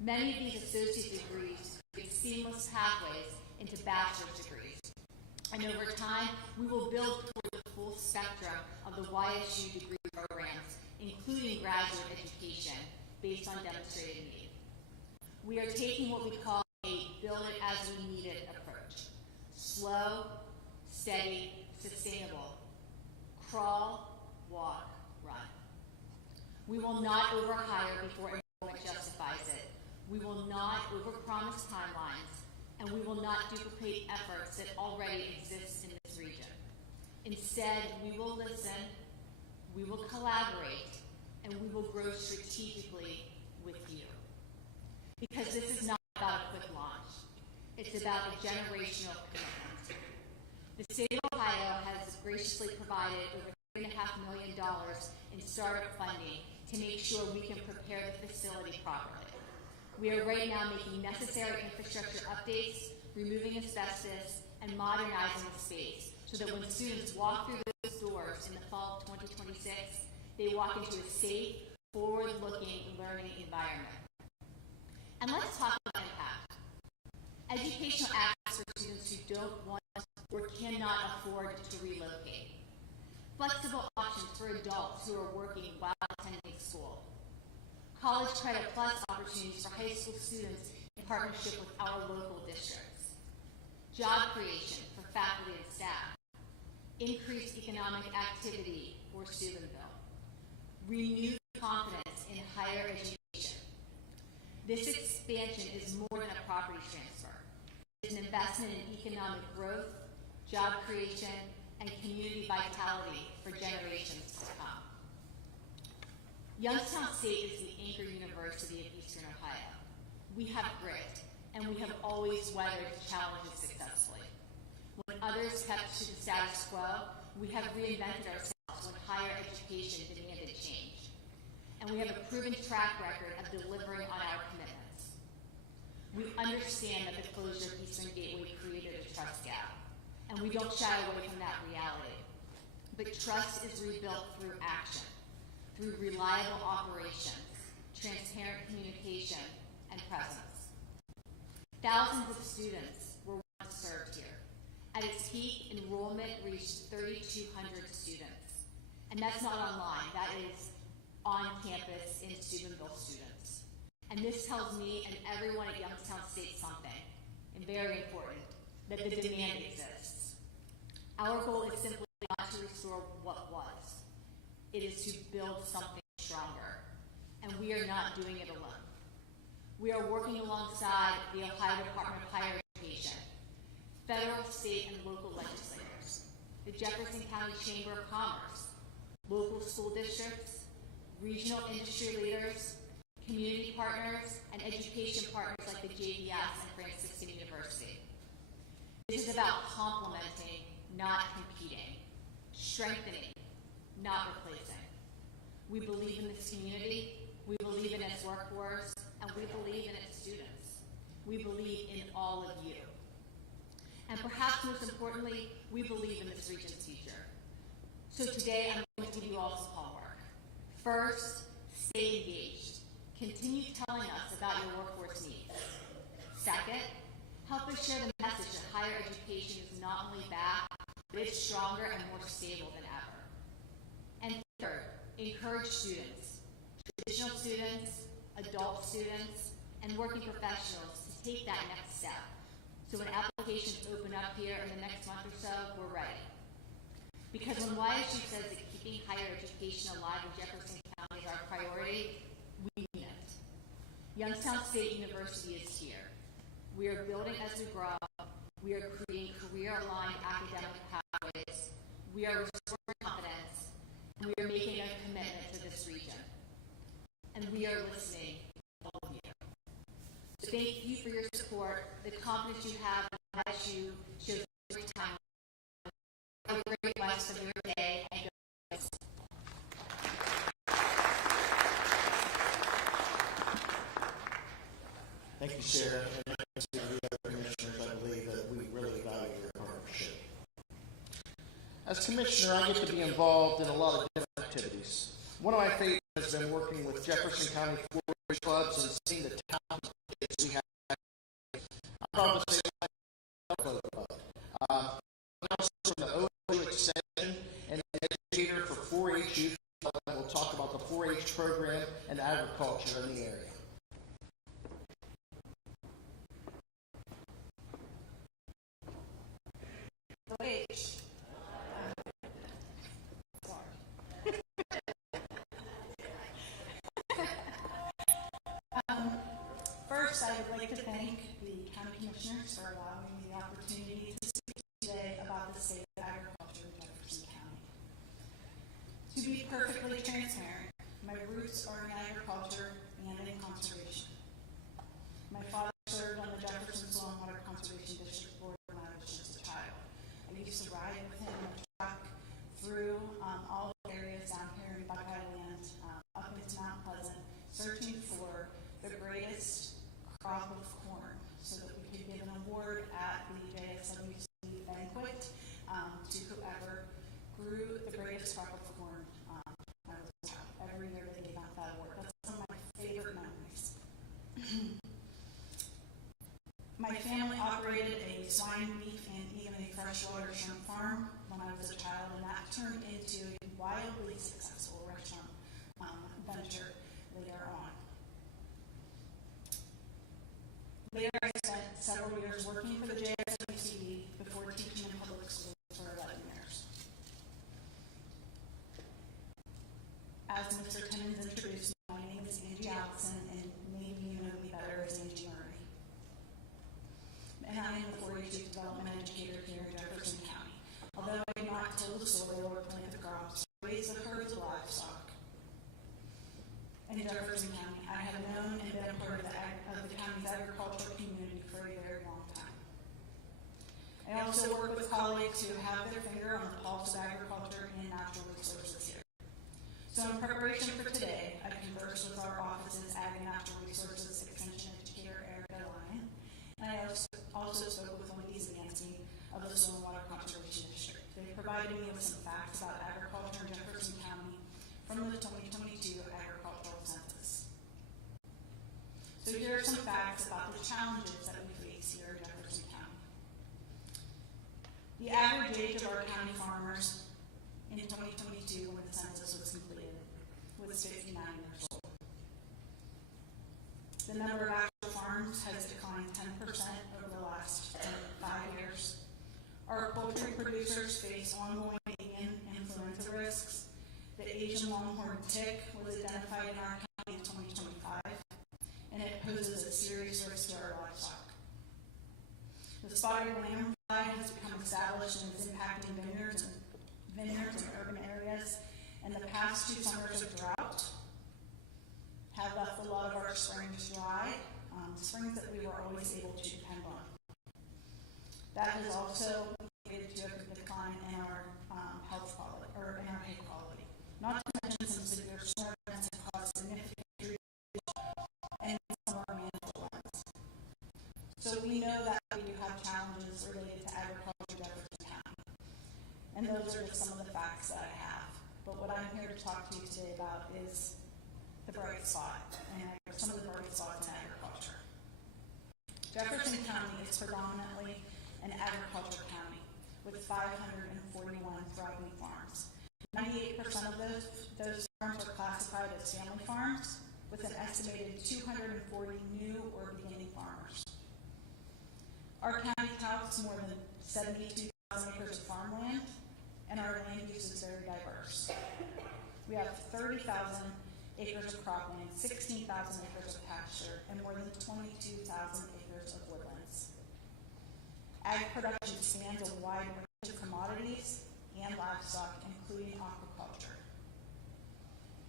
Many of these associate degrees create seamless pathways into bachelor's degrees. And over time, we will build toward the full spectrum of the YSU degree programs, including graduate education, based on demonstrated need. We are taking what we call a build it as we need it approach. Slow, steady, sustainable. Crawl, walk, run. We will not overhire before enrollment justifies it. We will not overpromise timelines, and we will not duplicate efforts that already exist in this region. Instead, we will listen, we will collaborate, and we will grow strategically with you. Because this is not about a quick launch. It's about a generational commitment. The state of Ohio has graciously provided over $3.5 million in startup funding to make sure we can prepare the facility properly. We are right now making necessary infrastructure updates, removing asbestos, and modernizing the space so that when students walk through those doors in the fall of 2026, they walk into a safe, forward-looking learning environment. And let's talk about impact. Educational access for students who don't want or cannot afford to relocate. Flexible options for adults who are working while attending school. College Credit Plus opportunities for high school students in partnership with our local districts. Job creation for faculty and staff. Increased economic activity for Steubenville. Renewed confidence in higher education. This expansion is more than a property transfer. It is an investment in economic growth, job creation, and community vitality for generations to come. Youngstown State is the anchor university of Eastern Ohio. We have grit, and we have always weathered challenges successfully. When others kept to the status quo, we have reinvented ourselves when higher education demanded change. And we have a proven track record of delivering on our commitments. We understand that the closure of Eastern Gateway created a trust gap, and we don't shy away from that reality. But trust is rebuilt through action, through reliable operations, transparent communication, and presence. Thousands of students were once served here. At its peak, enrollment reached 3,200 students. And that's not online, that is on campus in Steubenville students. And this tells me and everyone at Youngstown State something, and very important, that the demand exists. Our goal is simply not to restore what was. It is to build something stronger, and we are not doing it alone. We are working alongside the Ohio Department of Higher Education, federal, state, and local legislators, the Jefferson County Chamber of Commerce, local school districts, regional industry leaders, community partners, and education partners like the JVS and Franciscan University. This is about complementing, not competing, strengthening, not replacing. We believe in this community, we believe in its workforce, and we believe in its students. We believe in all of you. And perhaps most importantly, we believe in this region's future. So today, I'm going to give you all some homework. First, stay engaged. Continue telling us about your workforce needs. Second, help us share the message that higher education is not only back, but it's stronger and more stable than ever. And third, encourage students, traditional students, adult students, and working professionals to take that next step. So when applications open up here in the next month or so, we're ready. Because when YSU says that keeping higher education alive in Jefferson County is our priority, we mean it. Youngstown State University is here. We are building as we grow. We are creating career career-aligned academic pathways, we are restoring confidence, and we are making a commitment to this region. And we are listening to all of you. So thank you for your support, the confidence you have as you show every time. Have a great rest of your day. And Thank you, Sarah, and thanks to the other commissioners. I believe that we really value your partnership. As commissioner, I get to be involved in a lot of different activities. One of my favorites has been working with Jefferson County 4-H clubs and seeing the talented kids we have. I'm proud to say I'm club. I'm also from the OU Extension and an educator for 4-H youth. We'll talk about the 4-H program and agriculture in the area. First, I would like to thank the county commissioners for allowing me the opportunity to speak today about the state of agriculture in Jefferson County. To be perfectly transparent, my roots are in agriculture and in conservation. My father served on the Jefferson Soil and Water Conservation District Board when I was just a child. I used to ride with him in the truck through all the areas down here in Buckeye Land, up into Mount Pleasant, searching for the greatest crop of corn so that we could give an award at the JSWC banquet to whoever grew the greatest crop of corn when I was a child. Every year they gave out that award. That's one of my favorite memories. My family operated a swine, beef, and even a freshwater shrimp farm when I was a child, and that turned into a wildly successful restaurant venture later on. Later, I spent several years working for the JSWCD before teaching in public schools for 11 years. As Mr. Timmons introduced me, my name is Angie Allison, and maybe you know me better as Angie Murray. And I am the 4-H youth development educator here in Jefferson County. Although I do not till the soil or plant the crops, raise the herds of livestock. In Jefferson County, I have known and been a part of the county's agricultural community for a very long time. I also work with colleagues who have their finger on the pulse of agriculture and natural resources here. So in preparation for today, I conversed with our office's Ag and Natural Resources Extension Educator, Erica Lyon, and I also spoke with one of these against me of the Soil and Water Conservation District. They provided me with some facts about agriculture in Jefferson County from the 2022 agricultural census. So here are some facts about the challenges that we face here in Jefferson County. The average age of our county farmers in 2022 when the census was completed was 59 years old. The number of actual farms has declined 10% over the last 5 years. Our poultry producers face ongoing avian influenza risks. The Asian longhorn tick was identified in our county in 2025, and it poses a serious risk to our livestock. The spotted lambfly has become established and is impacting vineyards in urban areas, and the past 2 summers of drought have left a lot of our springs dry, springs that we were always able to depend on. That has also contributed to a decline in our health quality, or in our hay quality. Not to mention some severe storm events have caused significant trees and some of our managed ones. So we know that we do have challenges related to agriculture in Jefferson County. And those are just some of the facts that I have. But what I'm here to talk to you today about is the bright spot, and some of the bright spots in agriculture. Jefferson County is predominantly an agriculture county with 541 thriving farms. 98% of those farms are classified as family farms, with an estimated 240 new or beginning farmers. Our county touts more than 72,000 acres of farmland, and our land use is very diverse. We have 30,000 acres of cropland, 16,000 acres of pasture, and more than 22,000 acres of woodlands. Ag production spans a wide range of commodities and livestock, including aquaculture.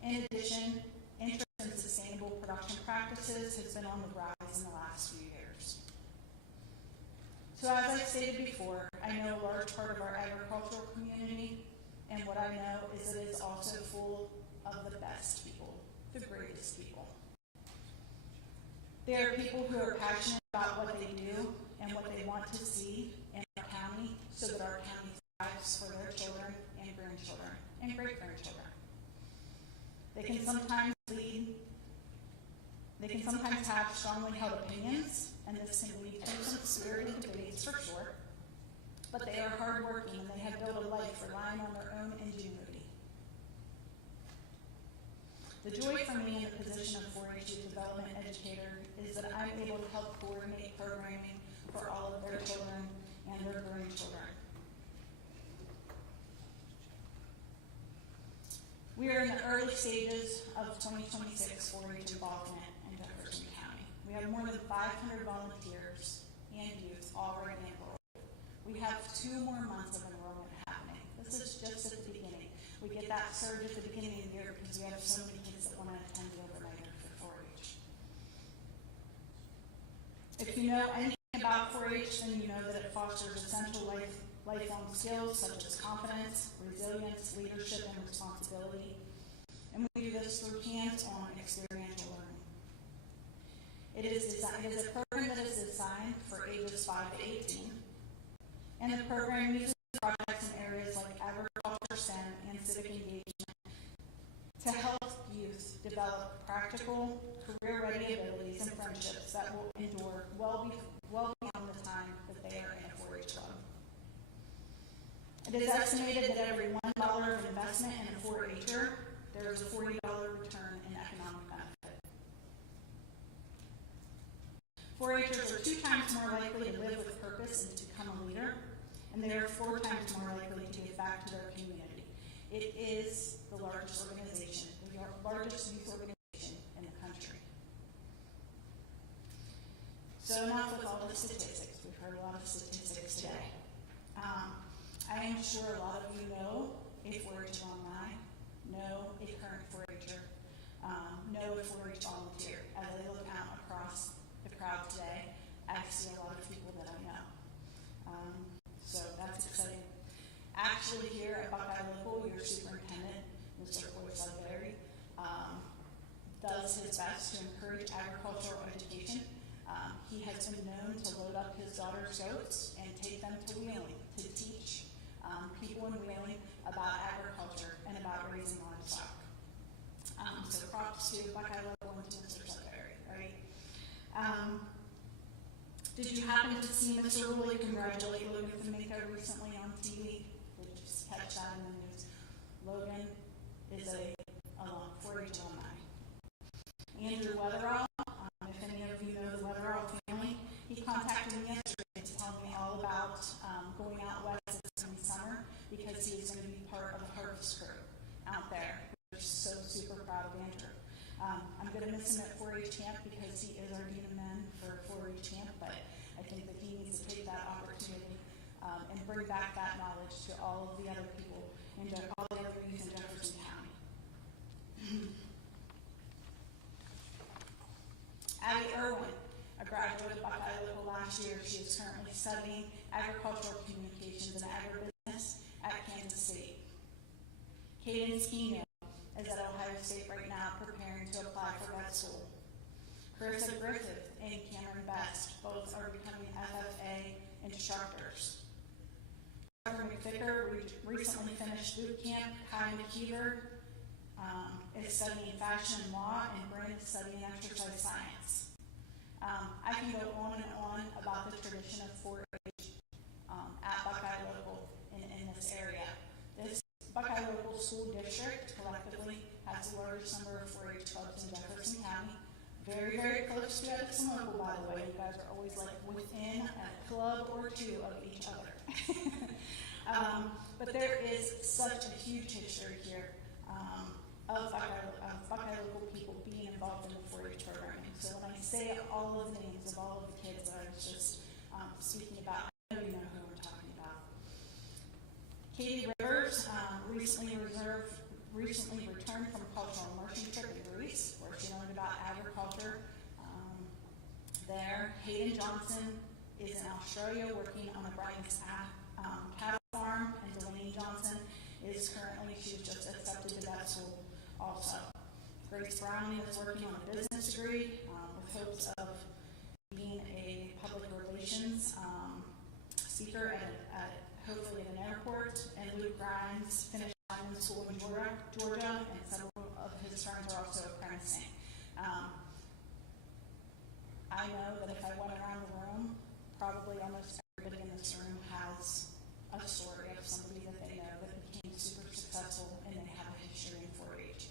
In addition, interest in sustainable production practices has been on the rise in the last few years. So as I stated before, I know a large part of our agricultural community, and what I know is it is also full of the best people, the greatest people. There are people who are passionate about what they do and what they want to see in our county so that our county thrives for their children and grandchildren and great-grandchildren. They can sometimes have strongly held opinions, and this can lead to some spirited debates for sure, but they are hardworking and they have built a life relying on their own ingenuity. The joy for me in the position of 4-H youth development educator is that I'm able to help coordinate programming for all of their children and their grandchildren. We are in the early stages of 2026 4-H involvement in Jefferson County. We have more than 500 volunteers and youth already enrolled. We have 2 more months of enrollment happening. This is just at the beginning. We get that surge at the beginning of the year because we have so many kids that want to attend the overnighter for 4-H. If you know anything about 4-H, then you know that it fosters essential lifelong skills such as confidence, resilience, leadership, and responsibility. And we do this through hands-on experiential learning. It is a program that is designed for ages 5 to 18, and the program uses projects in areas like agriculture, STEM, and civic engagement to help youth develop practical, career-ready abilities and friendships that will endure well beyond the time that they are in a 4-H club. It is estimated that every $1 of investment in a 4-H'er, there is a $40 return in economic benefit. 4-H'ers are 2 times more likely to live with purpose and to become a leader, and they are 4 times more likely to give back to their community. It is the largest organization, the largest youth organization in the country. So enough with all the statistics. We've heard a lot of statistics today. I am sure a lot of you know a 4-H alumni, know a current 4-H'er, know a 4-H volunteer. As I look out across the crowd today, I see a lot of people that I know. So that's exciting. Actually, here at Buckeye Local, your superintendent, Mr. Sudbury, does his best to encourage agricultural education. He has been known to load up his daughter's goats and take them to Wheeling to teach people in Wheeling about agriculture and about raising livestock. So props to Buckeye Local and to Mr. Sudbury, right? Did you happen to see Mr. Ruley congratulate Logan Fameka recently on TV? Did you just catch that in the news? Logan is a 4-H alumni. Andrew Weatherall, if any of you know the Weatherall family, he contacted me yesterday to tell me all about going out west this coming summer because he is going to be part of the harvest crew out there. We're so super proud of Andrew. I'm going to miss him at 4-H camp because he is our Dean of Men for 4-H camp, but I think that he needs to take that opportunity and bring back that knowledge to all of the other people and all the other youth in Jefferson County. Abby Irwin, a graduate of Buckeye Local last year, she is currently studying agricultural communications and agribusiness at Kansas State. Caden Skino is at Ohio State right now preparing to apply for vet school. Carissa Griffith and Cameron Best both are becoming FFA instructors. Trevor McVicker recently finished boot camp. Kai McKeever is studying fashion and law, and Brandon is studying exercise science. I can go on and on about the tradition of 4-H at Buckeye Local in this area. This Buckeye Local School District collectively has the largest number of 4-H clubs in Jefferson County. Very, very close to Jefferson Local, by the way. You guys are always like within a club or 2 of each other. But there is such a huge history here of Buckeye Local people being involved in the 4-H programming. So when I say all of the names of all of the kids that I was just speaking about, I know you Katie Rivers recently returned from a cultural immersion trip in Greece, where she learned about agriculture there. Hayden Johnson is in Australia working on a Brian's cattle farm, and Delaney Johnson is currently, she was just accepted to that school also. Grace Brown is working on a business degree with hopes of being a public relations speaker at hopefully at an airport. And Luke Grimes finished in school in Georgia, and several of his friends are also apprenticing. I know that if I went around the room, probably almost everybody in this room has a story of somebody that they know that became super successful and they have a history in 4-H.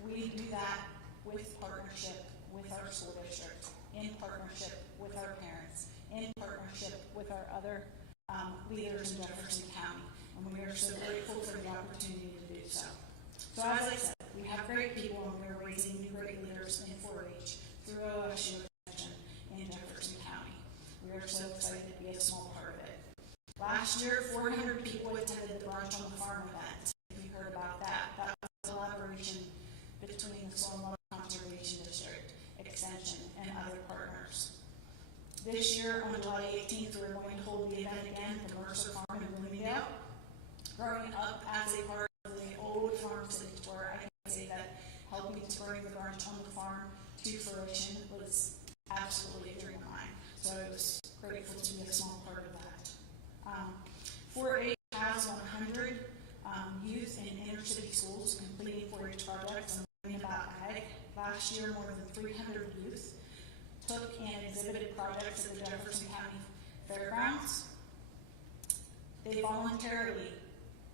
We do that with partnership with our school district, in partnership with our parents, in partnership with our other leaders in Jefferson County, and we are so grateful for the opportunity to do so. So as I said, we have great people, and we are raising new great leaders in 4-H through OSU Extension in Jefferson County. We are so excited to be a small part of it. Last year, 400 people attended the Brunch on the Farm event. If you heard about that, that was a collaboration between the Soil and Water Conservation District, Extension, and other partners. This year, on July 18th, we're going to hold the event again at the Mercer Farm in Bloomingdale. Growing up as a part of the old farm city tour, I can say that helping to bring the Brunch on the Farm to fruition was absolutely a dream of mine. So I was grateful to be a small part of that. 4-H has 100 youth in inner city schools completing 4-H projects and learning about ag. Last year, more than 300 youth took and exhibited projects at the Jefferson County Fairgrounds. They voluntarily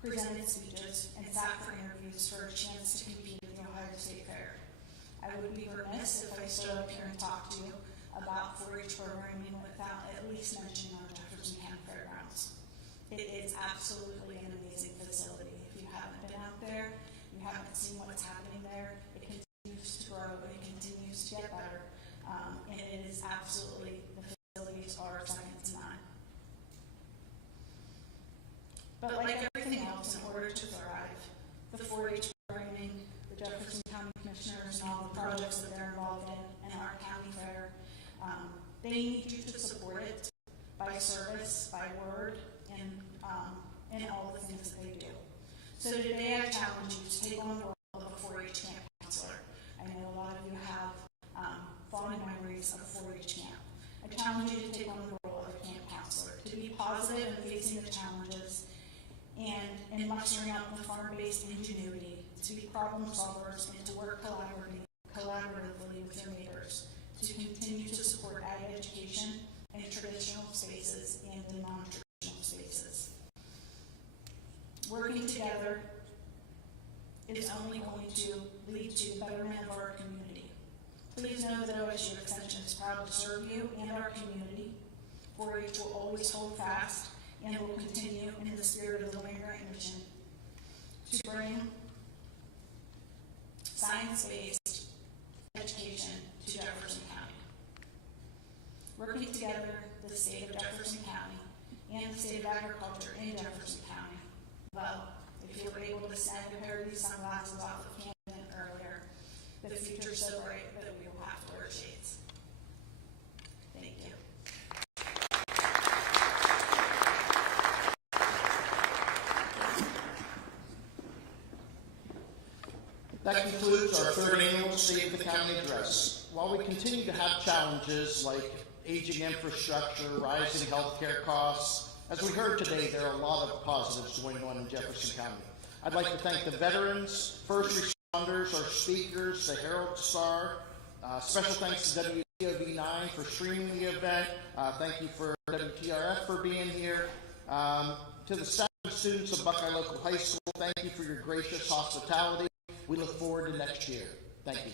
presented speeches and sat for interviews for a chance to compete at the Ohio State Fair. I would be remiss if I stood up here and talked to you about 4-H programming without at least mentioning our Jefferson County Fairgrounds. It is absolutely an amazing facility. If you haven't been out there, you haven't seen what's happening there, it continues to grow, it continues to get better, and it is absolutely, the facilities are second to none. But like everything else, in order to thrive, the 4-H programming, the Jefferson County Commissioners, and all the projects that they're involved in, and our county fair, they need you to support it by service, by word, and all the things that they do. So today I challenge you to take on the role of a 4-H camp counselor. I know a lot of you have fond memories of 4-H camp. I challenge you to take on the role of a camp counselor, to be positive in facing the challenges and in mustering up the farm-based ingenuity, to be problem solvers, and to work collaboratively with your neighbors, to continue to support ag education in traditional spaces and in non-traditional spaces. Working together is only going to lead to the betterment of our community. Please know that OSU Extension is proud to serve you and our community. 4-H will always hold fast and will continue in the spirit of the land grant mission to bring science-based education to Jefferson County. Working together, the state of Jefferson County and the state of agriculture in Jefferson County. Well, if you were able to snag a pair of these sunglasses off of Camden earlier, the future's so bright that we will have to wear shades. Thank you. That concludes our third annual State of the County Address. While we continue to have challenges like aging infrastructure, rising healthcare costs, as we heard today, there are a lot of positives going on in Jefferson County. I'd like to thank the veterans, first responders, our speakers, the Herald Star. Special thanks to WTOV9 for streaming the event. Thank you for WTRF for being here. To the staff and students of Buckeye Local High School, thank you for your gracious hospitality. We look forward to next year. Thank you.